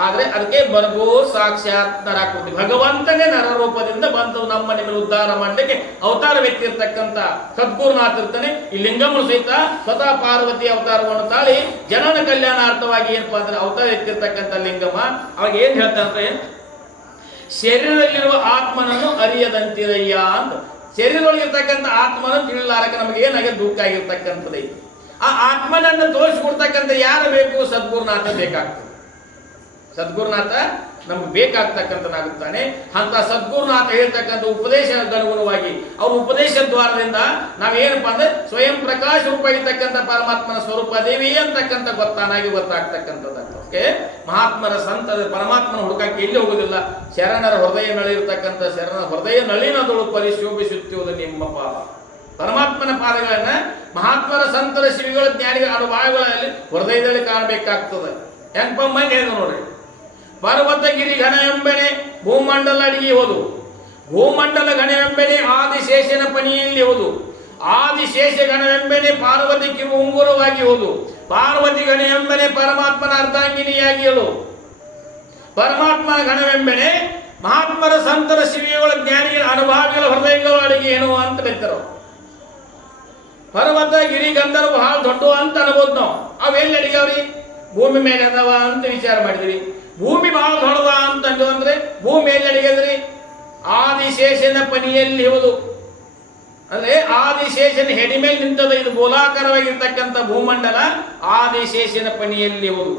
ಆದ್ರೆ ಅದಕ್ಕೆ ಬರ್ಗೋ ಸಾಕ್ಷಾತ್ ನರಾಕೃತಿ ಭಗವಂತನೇ ನರರೂಪದಿಂದ ಬಂದು ನಮ್ಮ ಮೇಲೆ ಉದ್ಧಾರ ಮಾಡಲಿಕ್ಕೆ ಅವತಾರ ವ್ಯಕ್ತಿ ಇರ್ತಕ್ಕಂಥ ಸದ್ಗುರುನಾಥ ಇರ್ತಾನೆ. ಈ ಲಿಂಗಮ್ಮನು ಸಹಿತ ಸ್ವತಃ ಪಾರ್ವತಿ ಅವತಾರವನ್ನು ತಾಳಿ ಜನನ ಕಲ್ಯಾಣಾರ್ಥವಾಗಿ ಏನಪ್ಪಾ ಅಂದ್ರೆ ಅವತಾರ ಎತ್ತಿರ್ತಕ್ಕಂಥ ಲಿಂಗಮ್ಮ ಅವಾಗ ಏನ್ ಹೇಳ್ತಾನೆ? ಶರೀರದಲ್ಲಿರುವ ಆತ್ಮನನ್ನು ಅರಿಯದಂತಿರಯ್ಯ ಅಂತ. ಶರೀರದೊಳಗಿರ್ತಕ್ಕಂಥ ಆತ್ಮನನ್ನು ತಿಳಿಲಾರಕ್ಕೆ ನಮಗೆ ಏನಾಗಿ ದುಃಖ ಆಗಿರ್ತಕ್ಕಂಥದ್ದು. ಆ ಆತ್ಮನನ್ನು ತೋರಿಸ್ಕೊಡ್ತಕ್ಕಂಥ ಯಾರು ಬೇಕು? ಸದ್ಗುರುನಾಥ ಬೇಕಾಗ್ತದೆ. ಸದ್ಗುರುನಾಥ ನಮ್ಗೆ ಬೇಕಾಗ್ತಕ್ಕಂಥನಾಗುತ್ತಾನೆ. ಅಂತ ಸದ್ಗುರುನಾಥ ಹೇಳ್ತಕ್ಕಂಥ ಉಪದೇಶಕ್ಕೆ ಅನುಗುಣವಾಗಿ ಅವ್ರ ಉಪದೇಶ ದ್ವಾರದಿಂದ ನಾವೇನಪ್ಪ ಅಂದ್ರೆ ಸ್ವಯಂ ಪ್ರಕಾಶ ರೂಪ ಇರ್ತಕ್ಕಂಥ ಪರಮಾತ್ಮನ ಸ್ವರೂಪ ದೇವಿ ಅಂತಕ್ಕಂಥ ಗೊತ್ತಾಗ್ತಕ್ಕಂಥದ್ದು. ಓಕೆ, ಮಹಾತ್ಮರ ಸಂತರ ಪರಮಾತ್ಮನ ಹುಡುಕಕ್ಕೆ ಎಲ್ಲಿ ಹೋಗುದಿಲ್ಲ. ಶರಣರ ಹೃದಯ ನಳಿರ್ತಕ್ಕಂಥ ಶರಣರ ಹೃದಯ ನಳಿನದೊಳು ಪರಿಶೋಭಿಸುತ್ತಿರುವುದು ನಿಮ್ಮ ಪಾಪ. ಪರಮಾತ್ಮನ ಪಾದಗಳನ್ನ ಮಹಾತ್ಮರ ಸಂತರ ಶಿವಿಗಳ ಜ್ಞಾನಿಗಳ ಅನುಭವಗಳಲ್ಲಿ ಹೃದಯದಲ್ಲಿ ಕಾಣಬೇಕಾಗ್ತದೆ. ಹೆಂಗಪ್ಪ ಹೇಳಿದ ನೋಡ್ರಿ, ಪರ್ವತಗಿರಿ ಘನವೆಂಬನೆ ಭೂಮಂಡಲ ಅಡಿಗೆ ಹೋದು, ಭೂಮಂಡಲ ಘನವೆಂಬನೆ ಆದಿಶೇಷನ ಪಣಿಯಲ್ಲಿ ಹೋದು, ಆದಿಶೇಷ ಗಣವೆಂಬನೆ ಪಾರ್ವತಿ ಕಿರು ಉಂಗುರವಾಗಿ ಹೋದು, ಪಾರ್ವತಿ ಗಣವೆಂಬನೆ ಪರಮಾತ್ಮನ ಅರ್ಧಾಂಗಿನಿಯಾಗಿ ಹೇಳು, ಪರಮಾತ್ಮನ ಗಣವೆಂಬನೆ ಮಹಾತ್ಮರ ಸಂತರ ಶಿವಿಗಳ ಜ್ಞಾನಿಗಳ ಅನುಭವಿಗಳ ಹೃದಯಗಳ ಅಡಿಗೆ ಏನು ಅಂತ ಬೆತ್ತರು. ಪರ್ವತ ಗಿರಿ ಗಂಧರ್ವ ಬಹಳ ದೊಡ್ಡ ಅಂತ ಅನ್ಬೋದು ನಾವು. ಅವೆಲ್ಲಿ ಅಡಿಗವ್ರಿ? ಭೂಮಿ ಮೇಲೆ ಅದಾವ ಅಂತ ವಿಚಾರ ಮಾಡಿದ್ರಿ. ಭೂಮಿ ಬಹಳ ದೊಡ್ಡದ ಅಂತ ಅಂದ್ರೆ ಭೂಮಿ ಎಲ್ಲಿ ಅಡಿಗದ್ರಿ? ಆದಿಶೇಷನ ಪನಿಯಲ್ಲಿ ಹೋದು ಅಂದ್ರೆ ಆದಿಶೇಷನ ಹೆಡಿ ಮೇಲೆ ನಿಂತದ. ಇದು ಗೋಲಾಕಾರವಾಗಿರ್ತಕ್ಕಂಥ ಭೂಮಂಡಲ ಆದಿಶೇಷನ ಪನಿಯಲ್ಲಿ ಹೋದು.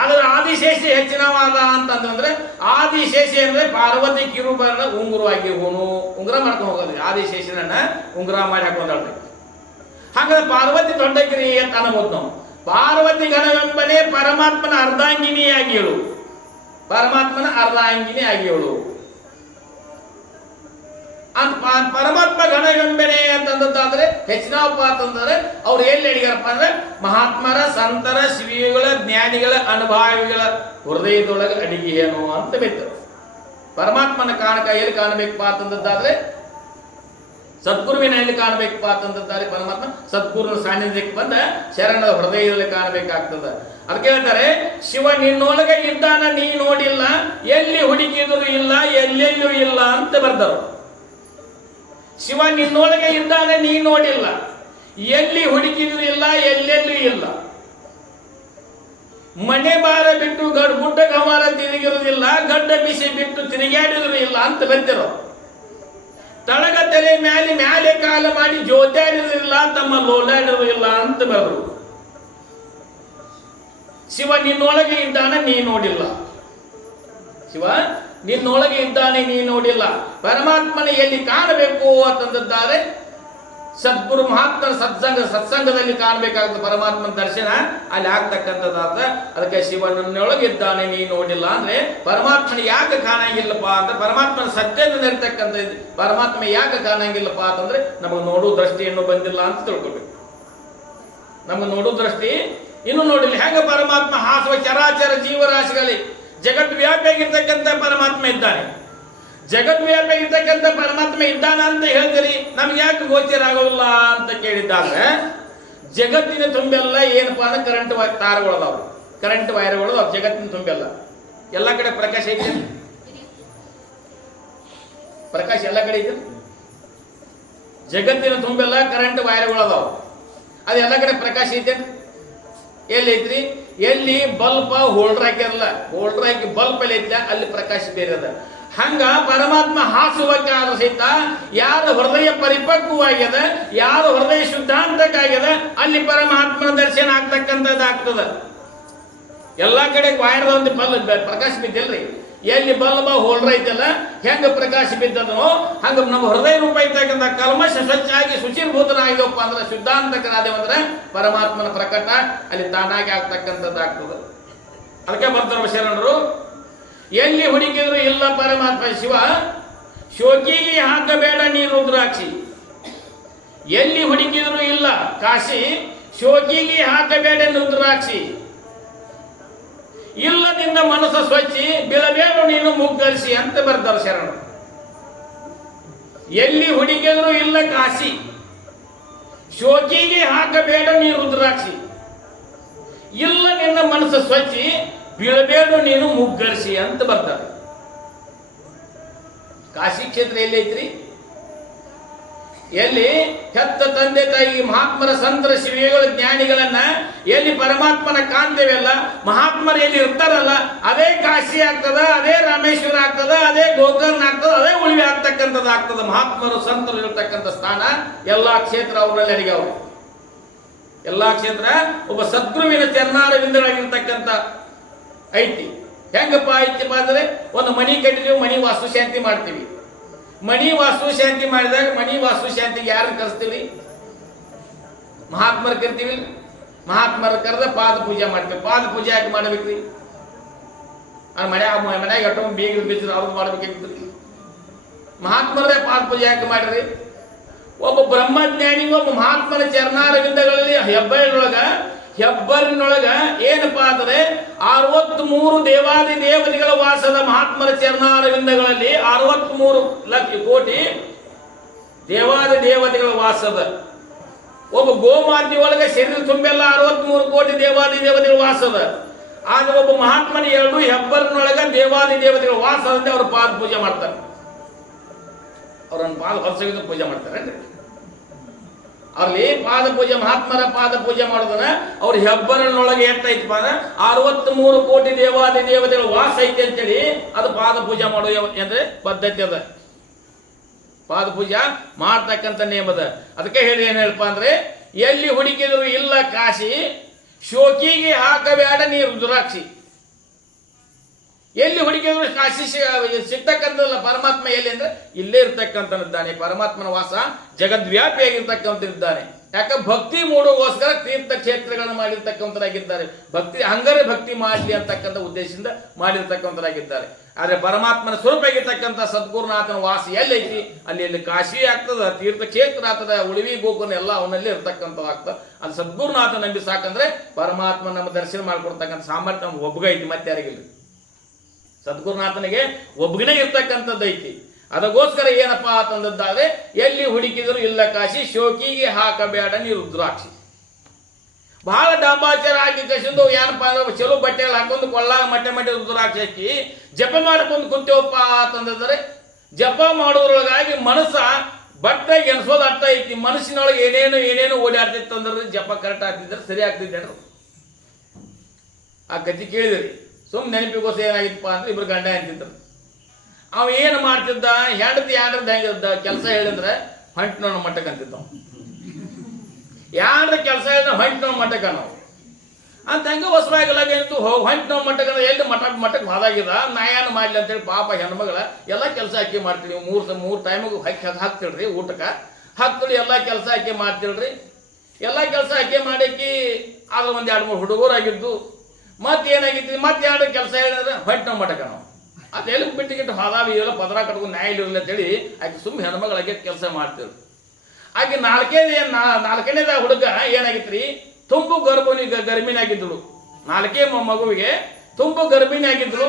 ಆದ್ರೆ ಆದಿಶೇಷ ಹೆಚ್ಚಿನವಾದ ಅಂತಂದ್ರೆ ಆದಿಶೇಷ ಅಂದ್ರೆ ಪಾರ್ವತಿ ಕಿರುಬರ ಉಂಗುರವಾಗಿ ಹೋನು, ಉಂಗುರ ಮಾಡ್ಕೊಂಡು ಹೋಗೋದು. ಆದಿಶೇಷನನ್ನ ಉಂಗುರ ಮಾಡಿ ಹಾಕೊಂಡ್ರಿ. ಹಾಗಾದ್ರೆ ಪಾರ್ವತಿ ದೊಡ್ಡಗಿರಿ ಅಂತ ಅನ್ಬೋದು ನಾವು. ಪಾರ್ವತಿ ಘನವೆಂಬನೆ ಪರಮಾತ್ಮನ ಅರ್ಧಾಂಗಿನಿಯಾಗಿ ಹೇಳು, ಪರಮಾತ್ಮನ ಅರ್ಧಾಂಗಿನಿ ಆಗಿ ಹೇಳು ಅಂತ. ಪರಮಾತ್ಮ ಗಣವೆಂಬನೆ ಅಂತಂದಾದ್ರೆ ಹೆಚ್ಚಿನಪ್ಪ ಅಂತಂದ್ರೆ ಅವ್ರು ಎಲ್ಲಿ ಅಡಿಗಾರಪ್ಪ ಅಂದ್ರೆ ಮಹಾತ್ಮರ ಸಂತರ ಶಿವಿಗಳ ಜ್ಞಾನಿಗಳ ಅನುಭವಿಗಳ ಹೃದಯದೊಳಗೆ ಅಡಿಗೆ ಏನು ಅಂತ ಬಿತ್ತರು. ಪರಮಾತ್ಮನ ಕಾಣಕ ಎಲ್ಲಿ ಕಾಣಬೇಕಪ್ಪ ಅಂತಂದಾದ್ರೆ ಸದ್ಗುರುವಿನ ಎಲ್ಲಿ ಕಾಣಬೇಕಪ್ಪ ಅಂತಂದಾದ್ರೆ ಪರಮಾತ್ಮ ಸದ್ಗುರುನ ಸಾನ್ನಿಧ್ಯಕ್ಕೆ ಬಂದ ಶರಣದ ಹೃದಯದಲ್ಲಿ ಕಾಣಬೇಕಾಗ್ತದ. ಅದಕ್ಕೆ ಹೇಳ್ತಾರೆ, ಶಿವ ನಿನ್ನೊಳಗೆ ಇದ್ದಾನ ನೀ ನೋಡಿಲ್ಲ, ಎಲ್ಲಿ ಹುಡುಕಿದ್ರು ಇಲ್ಲ, ಎಲ್ಲೆಲ್ಲೂ ಇಲ್ಲ ಅಂತ ಬರ್ದರು. ಶಿವ ನಿನ್ನೊಳಗೆ ಇದ್ದಾನೆ ನೀ ನೋಡಿಲ್ಲ, ಎಲ್ಲಿ ಹುಡುಕಿದ್ರು ಇಲ್ಲ, ಎಲ್ಲೆಲ್ಲೂ ಇಲ್ಲ. ಮನೆ ಬಾರ ಬಿಟ್ಟು ಗುಡ್ಡ ಗಮಾರ ತಿರುಗಿರುವುದಿಲ್ಲ, ಗಡ್ಡ ಬಿಸಿ ಬಿಟ್ಟು ತಿರುಗಾಡಿದ್ರು ಇಲ್ಲ ಅಂತ ಬಂದಿರೋ. ತಳಗ ತಲೆ ಮ್ಯಾಲೆ ಕಾಲ ಮಾಡಿ ಜೋತಾಡಿದ್ರಿಲ್ಲ, ತಮ್ಮ ಲೋಲಾಡಿರಲಿಲ್ಲ ಅಂತ ಬರು. ಶಿವ ನಿನ್ನೊಳಗೆ ಇದ್ದಾನೆ ನೀ ನೋಡಿಲ್ಲ, ಶಿವ ನಿನ್ನೊಳಗೆ ಇದ್ದಾನೆ ನೀ ನೋಡಿಲ್ಲ. ಪರಮಾತ್ಮನ ಎಲ್ಲಿ ಕಾಣಬೇಕು ಅಂತಂದಿದ್ದಾರೆ ಸದ್ಗುರು ಮಹಾತ್ಮನ ಸತ್ಸಂಗದಲ್ಲಿ ಕಾಣಬೇಕಾಗ್ತದೆ. ಪರಮಾತ್ಮನ ದರ್ಶನ ಅಲ್ಲಿ ಆಗ್ತಕ್ಕಂಥದ್ದಾದ. ಅದಕ್ಕೆ ಶಿವನನ್ನೊಳಗಿದ್ದಾನೆ ನೀ ನೋಡಿಲ್ಲ ಅಂದ್ರೆ ಪರಮಾತ್ಮನ ಯಾಕೆ ಕಾಣಂಗಿಲ್ಲಪ್ಪ ಅಂದ್ರೆ ಪರಮಾತ್ಮನ ಸತ್ಯದಿಂದ ಇರ್ತಕ್ಕಂಥ ಪರಮಾತ್ಮ ಯಾಕೆ ಕಾಣಂಗಿಲ್ಲಪ್ಪ ಅಂತಂದ್ರೆ ನಮಗೆ ನೋಡೋ ದೃಷ್ಟಿ ಇನ್ನೂ ಬಂದಿಲ್ಲ ಅಂತ ತಿಳ್ಕೊಬೇಕು. ನಮಗೆ ನೋಡೋ ದೃಷ್ಟಿ ಇನ್ನೂ ನೋಡಿಲ್ಲ. ಹೆಂಗ ಪರಮಾತ್ಮ ಹಾಸುವ ಚರಾಚರ ಜೀವರಾಶಿಗಳಲ್ಲಿ ಜಗದ್ವ್ಯಾಪಿಯಾಗಿರ್ತಕ್ಕಂಥ ಪರಮಾತ್ಮ ಇದ್ದಾನೆ. ಜಗದ್ವ್ಯಾಪಿಯಾಗಿರ್ತಕ್ಕಂಥ ಪರಮಾತ್ಮ ಇದ್ದಾನ ಅಂತ ಹೇಳಿದಿರಿ, ನಮ್ಗೆ ಯಾಕೆ ಗೋಚರ ಆಗೋದಿಲ್ಲ ಅಂತ ಕೇಳಿದ್ದಾಗ ಜಗತ್ತಿನ ತುಂಬೆಲ್ಲ ಏನಪ್ಪಾ ಅಂದ್ರೆ ಕರೆಂಟ್ ತಾರಗಳದಾವ, ಕರೆಂಟ್ ವೈರ್ಗಳು ಜಗತ್ತಿನ ತುಂಬೆಲ್ಲ. ಎಲ್ಲ ಕಡೆ ಪ್ರಕಾಶ ಐತೆ, ಪ್ರಕಾಶ ಎಲ್ಲ ಕಡೆ ಐತೆ. ಜಗತ್ತಿನ ತುಂಬೆಲ್ಲ ಕರೆಂಟ್ ವೈರ್ಗಳದಾವ, ಅದು ಎಲ್ಲ ಕಡೆ ಪ್ರಕಾಶ ಐತೆ. ಎಲ್ಲಿ ಐತ್ರಿ? ಎಲ್ಲಿ ಬಲ್ಬ್ ಹೋಲ್ಡರ್ ಹಾಕಿರಲ್ಲ, ಹೋಲ್ಡರ್ ಹಾಕಿ ಬಲ್ಬ್ ಅಲ್ಲಿ ಐತ್ಲ ಅಲ್ಲಿ ಪ್ರಕಾಶ ಬೇರೆ ಅದ. ಹಂಗ ಪರಮಾತ್ಮ ಹಾಸುವಕ್ಕಾದ ಸಹಿತ ಯಾರ ಹೃದಯ ಪರಿಪಕ್ವವಾಗ್ಯದ, ಯಾರ ಹೃದಯ ಶುದ್ಧಾಂತಕ್ಕಾಗ್ಯದ ಅಲ್ಲಿ ಪರಮಾತ್ಮನ ದರ್ಶನ ಆಗ್ತಕ್ಕಂಥದ್ದಾಗ್ತದ. ಎಲ್ಲಾ ಕಡೆ ವಾಯರ್ದ ಒಂದು ಬಲ್ಬ್ ಪ್ರಕಾಶ ಬಿದ್ದಿಲ್ರಿ. ಎಲ್ಲಿ ಬಲ್ಬ ಹೋಲ್ಡರ್ ಐತಲ್ಲ ಹೆಂಗ ಪ್ರಕಾಶ ಬಿದ್ದದನೋ ಹಂಗ ನಮ್ಮ ಹೃದಯ ರೂಪ ಇರ್ತಕ್ಕಂಥ ಕಲ್ಮಶ ಸ್ವಚ್ಛಾಗಿ ಶುಚಿರ್ಭೂತನಾಗಿದಪ್ಪ ಅಂದ್ರೆ ಶುದ್ಧಾಂತಕನಾದೇವಂದ್ರೆ ಪರಮಾತ್ಮನ ಪ್ರಕಟ ಅಲ್ಲಿ ತಾನಾಗಿ ಆಗ್ತಕ್ಕಂಥದ್ದಾಗ್ತದೆ. ಅದಕ್ಕೆ ಬರ್ತಾರ ಶರಣರು, ಎಲ್ಲಿ ಹುಡುಕಿದ್ರು ಇಲ್ಲ ಪರಮಾತ್ಮ ಶಿವ, ಶೋಕಿಗೆ ಹಾಕಬೇಡ ನೀ ರುದ್ರಾಕ್ಷಿ. ಎಲ್ಲಿ ಹುಡುಕಿದ್ರು ಇಲ್ಲ ಕಾಶಿ, ಶೋಕಿಗೆ ಹಾಕಬೇಡ ರುದ್ರಾಕ್ಷಿ. ಇಲ್ಲದಿಂದ ಮನಸ್ಸು ಸ್ವಚ್ಛಿ, ಬೀಳಬೇಡ ನೀನು ಮುಗ್ಗರಿಸಿ ಅಂತ ಬರ್ತಾರೆ ಶರಣರು. ಎಲ್ಲಿ ಹುಡುಕಿದ್ರು ಇಲ್ಲ ಕಾಶಿ, ಶೋಕಿಗೆ ಹಾಕಬೇಡ ನೀ ರುದ್ರಾಕ್ಷಿ. ಇಲ್ಲ ನಿನ್ನ ಮನಸ್ಸು ಸ್ವಚ್ಛಿ, ಬೀಳಬೇಡ ನೀನು ಮುಗ್ಗರಿಸಿ ಅಂತ ಬರ್ತಾರೆ. ಕಾಶಿ ಕ್ಷೇತ್ರ ಎಲ್ಲಿ ಐತ್ರಿ? ಎಲ್ಲಿ ಹೆತ್ತ ತಂದೆ ತಾಯಿ ಮಹಾತ್ಮರ ಸಂತರ ಶಿವಿಗಳ ಜ್ಞಾನಿಗಳನ್ನ ಎಲ್ಲಿ ಪರಮಾತ್ಮನ ಕಾಣ್ತೇವೆಲ್ಲ, ಮಹಾತ್ಮರು ಎಲ್ಲಿ ಇರ್ತಾರಲ್ಲ ಅದೇ ಕಾಶಿ ಆಗ್ತದ, ಅದೇ ರಾಮೇಶ್ವರ ಆಗ್ತದ, ಅದೇ ಗೋಕರ್ಣ ಆಗ್ತದ, ಅದೇ ಉಳಿವೆ ಆಗ್ತಕ್ಕಂಥದ್ದು ಆಗ್ತದ. ಮಹಾತ್ಮರು ಸಂತರು ಇರ್ತಕ್ಕಂಥ ಸ್ಥಾನ ಎಲ್ಲಾ ಕ್ಷೇತ್ರ ಅವರಲ್ಲಿ ಅಡಿಗವ್ರು. ಎಲ್ಲಾ ಕ್ಷೇತ್ರ ಒಬ್ಬ ಸದ್ಗುರುವಿನ ಚರಣಾರವಿಂದರಾಗಿರ್ತಕ್ಕಂಥ ಐತಿ. ಹೆಂಗಪ್ಪ ಐತಿಪ್ಪ ಅಂದ್ರೆ ಒಂದು ಮನಿ ಕಟ್ಟಿದೀವಿ, ಮನಿ ವಾಸ್ತು ಶಾಂತಿ ಮಾಡ್ತೀವಿ. ಮನಿ ವಾಸ್ತು ಶಾಂತಿ ಮಾಡಿದಾಗ ಮನಿ ವಾಸ್ತು ಶಾಂತಿಗೆ ಯಾರನ್ನ ಕರೆಸ್ತೀವಿ? ಮಹಾತ್ಮರ ಕರಿತೀವಿ. ಮಹಾತ್ಮರ ಕರೆದ ಪಾದ ಪೂಜೆ ಮಾಡ್ತೀವಿ. ಪಾದ ಪೂಜೆ ಯಾಕೆ ಮಾಡ್ಬೇಕ್ರಿ? ಮನ್ಯಾಗ ಎಷ್ಟೋ ಬೀಗ ಬಿದ್ದರೆ ಅವ್ರು ಮಾಡ್ಬೇಕಿತ್ತು. ಮಹಾತ್ಮರದೇ ಪಾದ ಪೂಜೆ ಯಾಕೆ ಮಾಡಿರಿ? ಒಬ್ಬ ಬ್ರಹ್ಮಜ್ಞಾನಿ ಒಬ್ಬ ಮಹಾತ್ಮನ ಚರಣಾರವಿಂದಗಳಲ್ಲಿ ಹೆಬ್ಬರಿನೊಳಗ ಏನಪ್ಪಾ ಅಂದ್ರೆ 63 ದೇವಾದಿ ದೇವತೆಗಳ ವಾಸದ ಮಹಾತ್ಮರ ಚರಣಾರವಿಂದಗಳಲ್ಲಿ 63 ಲಕ್ಷ ಕೋಟಿ ದೇವಾದಿ ದೇವತೆಗಳ ವಾಸದ. ಒಬ್ಬ ಗೋಮಾತಿ ಒಳಗೆ ಶರೀರ ತುಂಬೆಲ್ಲ 63 ಕೋಟಿ ದೇವಾದಿ ದೇವತೆಗಳ ವಾಸದ. ಆದ್ರೆ ಒಬ್ಬ ಮಹಾತ್ಮನ 2 ಹೆಬ್ಬರಿನೊಳಗ ದೇವಾದಿ ದೇವತೆಗಳ ವಾಸದಂತೆ ಅವರು ಪಾದ ಪೂಜೆ ಮಾಡ್ತಾರೆ. ಅವ್ರನ್ನ ಪಾದ ಹೊರಸಗಿದ ಪೂಜೆ ಮಾಡ್ತಾರೆ. ಅಲ್ಲಿ ಪಾದ ಪೂಜೆ, ಮಹಾತ್ಮರ ಪಾದ ಪೂಜೆ ಮಾಡೋದನ್ನ ಅವ್ರ ಹೆಬ್ಬರಿನೊಳಗೆ ಎಷ್ಟೈತಪ್ಪ ಅಂದ್ರೆ 63 ಕೋಟಿ ದೇವಾದಿ ದೇವತೆಗಳ ವಾಸ ಐತೆ ಅಂತೇಳಿ ಅದು ಪಾದ ಪೂಜೆ ಮಾಡೋ ಅಂದ್ರೆ ಪದ್ಧತಿ ಅದ. ಪಾದ ಪೂಜಾ ಮಾಡ್ತಕ್ಕಂಥ ನೇಮದ. ಅದಕ್ಕೆ ಹೇಳಿ ಏನ್ ಹೇಳಪ್ಪ ಅಂದ್ರೆ, ಎಲ್ಲಿ ಹುಡುಕಿದ್ರು ಇಲ್ಲ ಕಾಶಿ, ಶೋಕಿಗೆ ಹಾಕಬೇಡ ನೀ ರುದ್ರಾಕ್ಷಿ. ಎಲ್ಲಿ ಹುಡುಕಿದ್ರು ಕಾಶಿ ಸಿಗ್ತಕ್ಕಂಥಲ್ಲ ಪರಮಾತ್ಮ ಎಲ್ಲಿ ಅಂದ್ರೆ ಇಲ್ಲೇ ಇರ್ತಕ್ಕಂಥದ್ದಾನೆ. ಪರಮಾತ್ಮನ ವಾಸ ಜಗದ್ವ್ಯಾಪಿಯಾಗಿರ್ತಕ್ಕಂಥದ್ದಾನೆ. ಯಾಕೆ ಭಕ್ತಿ ಮೂಡುಗೋಸ್ಕರ ತೀರ್ಥ ಕ್ಷೇತ್ರಗಳನ್ನು ಮಾಡಿರ್ತಕ್ಕಂಥರಾಗಿದ್ದಾರೆ. ಹಂಗರೆ ಭಕ್ತಿ ಮಾಡಲಿ ಅಂತಕ್ಕಂಥ ಉದ್ದೇಶದಿಂದ ಮಾಡಿರ್ತಕ್ಕಂಥರಾಗಿದ್ದಾರೆ. ಆದ್ರೆ ಪರಮಾತ್ಮನ ಸ್ವರೂಪ ಆಗಿರ್ತಕ್ಕಂಥ ಸದ್ಗುರುನಾಥನ ವಾಸ ಎಲ್ಲೈತಿ ಅಲ್ಲಿ ಕಾಶಿ ಆಗ್ತದ, ತೀರ್ಥ ಕ್ಷೇತ್ರ ಆಗ್ತದ, ಉಳಿವಿ ಗೋಕುಲ ಎಲ್ಲ ಅವನಲ್ಲಿ ಇರ್ತಕ್ಕಂಥದ್ದು ಆಗ್ತದೆ. ಅದು ಸದ್ಗುರುನಾಥ ನಂಬಿ ಸಾಕಂದ್ರೆ ಪರಮಾತ್ಮ ನಮ್ಮ ದರ್ಶನ ಮಾಡ್ಕೊಡ್ತಕ್ಕಂಥ ಸಾಮರ್ಥ್ಯ ನಮ್ಗೆ ಒಬ್ಬಗ ಐತಿ, ಮತ್ತೆ ಯಾರಿಗಿಲ್ಲ. ಸದ್ಗುರುನಾಥನಿಗೆ ಒಬ್ಬಗನೇ ಇರ್ತಕ್ಕಂಥದ್ದು ಐತಿ. ಅದಕ್ಕೋಸ್ಕರ ಏನಪ್ಪಾ ಅಂತಂದಾದ್ರೆ, ಎಲ್ಲಿ ಹುಡುಕಿದ್ರು ಇಲ್ಲ ಕಾಶಿ, ಶೋಕಿಗೆ ಹಾಕಬೇಡ ನೀ ರುದ್ರಾಕ್ಷಿ. ಬಹಳ ಡಾಂಬಾಚಾರ ಆಗಿ ಕಸಿಂದು ಏನಪ್ಪಾ ಅಂದ್ರೆ ಚಲೋ ಬಟ್ಟೆಗಳು ಹಾಕೊಂಡು ಕೊಳ್ಳಾಗ ಮಟ್ಟೆ ರುದ್ರಾಕ್ಷಿ ಹಾಕಿ ಜಪ ಮಾಡ್ಕೊಂಡು ಕುಂತೇವಪ್ಪ ಅಂತಂದ್ರೆ, ಜಪ ಮಾಡೋದ್ರೊಳಗಾಗಿ ಮನಸ್ಸ ಬಟ್ಟೆ ಎನ್ಸೋದು ಅರ್ಥ ಐತಿ. ಮನಸ್ಸಿನೊಳಗೆ ಏನೇನು ಓಡಾಡ್ತಿತ್ತು ಅಂದ್ರೆ ಜಪ ಕರೆಕ್ಟ್ ಆಗ್ತಿದ್ರೆ ಸರಿ ಆಗ್ತಿದ್ದೆ. ಆ ಕಥೆ ಕೇಳಿದ್ರಿ. ಸುಮ್ಮನೆ ನೆನಪಿಗೋಸ್ಕರ ಏನಾಗಿತ್ತಪ್ಪ ಅಂದ್ರೆ ಇಬ್ರು ಗಂಡ ಅಂತಿದ್ರು. ಅವ ಏನು ಮಾಡ್ತಿದ್ದ, ಹೆಂಡತಿ ಹೆಂಗಿದ್ದ ಕೆಲಸ ಹೇಳಿದ್ರೆ ಹೊಂಟಿನೋಣ ಮಟ್ಟಕ್ಕೆ ಅಂತಿದ್ದ. ಯಾರ ಕೆಲಸ ಹೇಳಿದ್ರೆ ಹೊಂಟಿನೋ ಮಟ್ಟಕ್ಕೆ ನಾವು ಅಂತ ಹಂಗೆ ಹೊಸರಾಗಲಾಗ ಏನಿತ್ತು ಹೊಂಟಿನೋ ಮಟ್ಟಕ್ಕೆ ಎಲ್ಲಿ ಮಟ್ಟಕ್ಕೆ ಹೋದಾಗಿದ ನಾಯೇನು ಮಾಡಲಿ ಅಂತೇಳಿ ಪಾಪ ಹೆಣ್ಮಗಳ ಎಲ್ಲ ಕೆಲಸ ಹಾಕಿ ಮಾಡ್ತೀವಿ. ಮೂರು ಟೈಮಿಗೆ ಹಾಕ್ತಿಳ್ರಿ, ಊಟಕ್ಕೆ ಹಾಕ್ತಿಳಿ ಎಲ್ಲ ಕೆಲಸ ಹಾಕಿ ಮಾಡ್ತಿಳ್ರಿ. ಎಲ್ಲ ಕೆಲಸ ಹಾಕಿ ಮಾಡಕ್ಕೆ ಆದ್ರೆ ಒಂದು 2-3 ಹುಡುಗರಾಗಿದ್ದು. ಮತ್ತೆ ಏನಾಗಿತ್ತು, ಮತ್ತೆ 2 ಕೆಲಸ ಹೇಳಿದ್ರೆ ಹೊಂಟಿನೋ ಮಟ್ಟಕ್ಕೆ ನಾವು ಅದು ಎಲ್ಲಿ ಬಿಟ್ಟಿಗಿಟ್ಟು ಹಾದಾವಿ ಎಲ್ಲ ಪದರ ಕಟ್ಕೊಂಡು ನ್ಯಾಯ ಇರಲಿಲ್ಲ ಅಂತೇಳಿ ಆಕೆ ಸುಮ್ಮನೆ ಹೆಣ್ಮಗಳಾಗೆ ಕೆಲಸ ಮಾಡ್ತಿದ್ರು. ಆಕೆ ನಾಲ್ಕನೇದ ಹುಡುಗ ಏನಾಗಿತ್ರಿ, ತುಂಬು ಗರ್ಭಿಣಿಯಾಗಿದ್ದಳು. 4 ಮಗುವಿಗೆ ತುಂಬು ಗರ್ಭಿಣಿಯಾಗಿದ್ರು.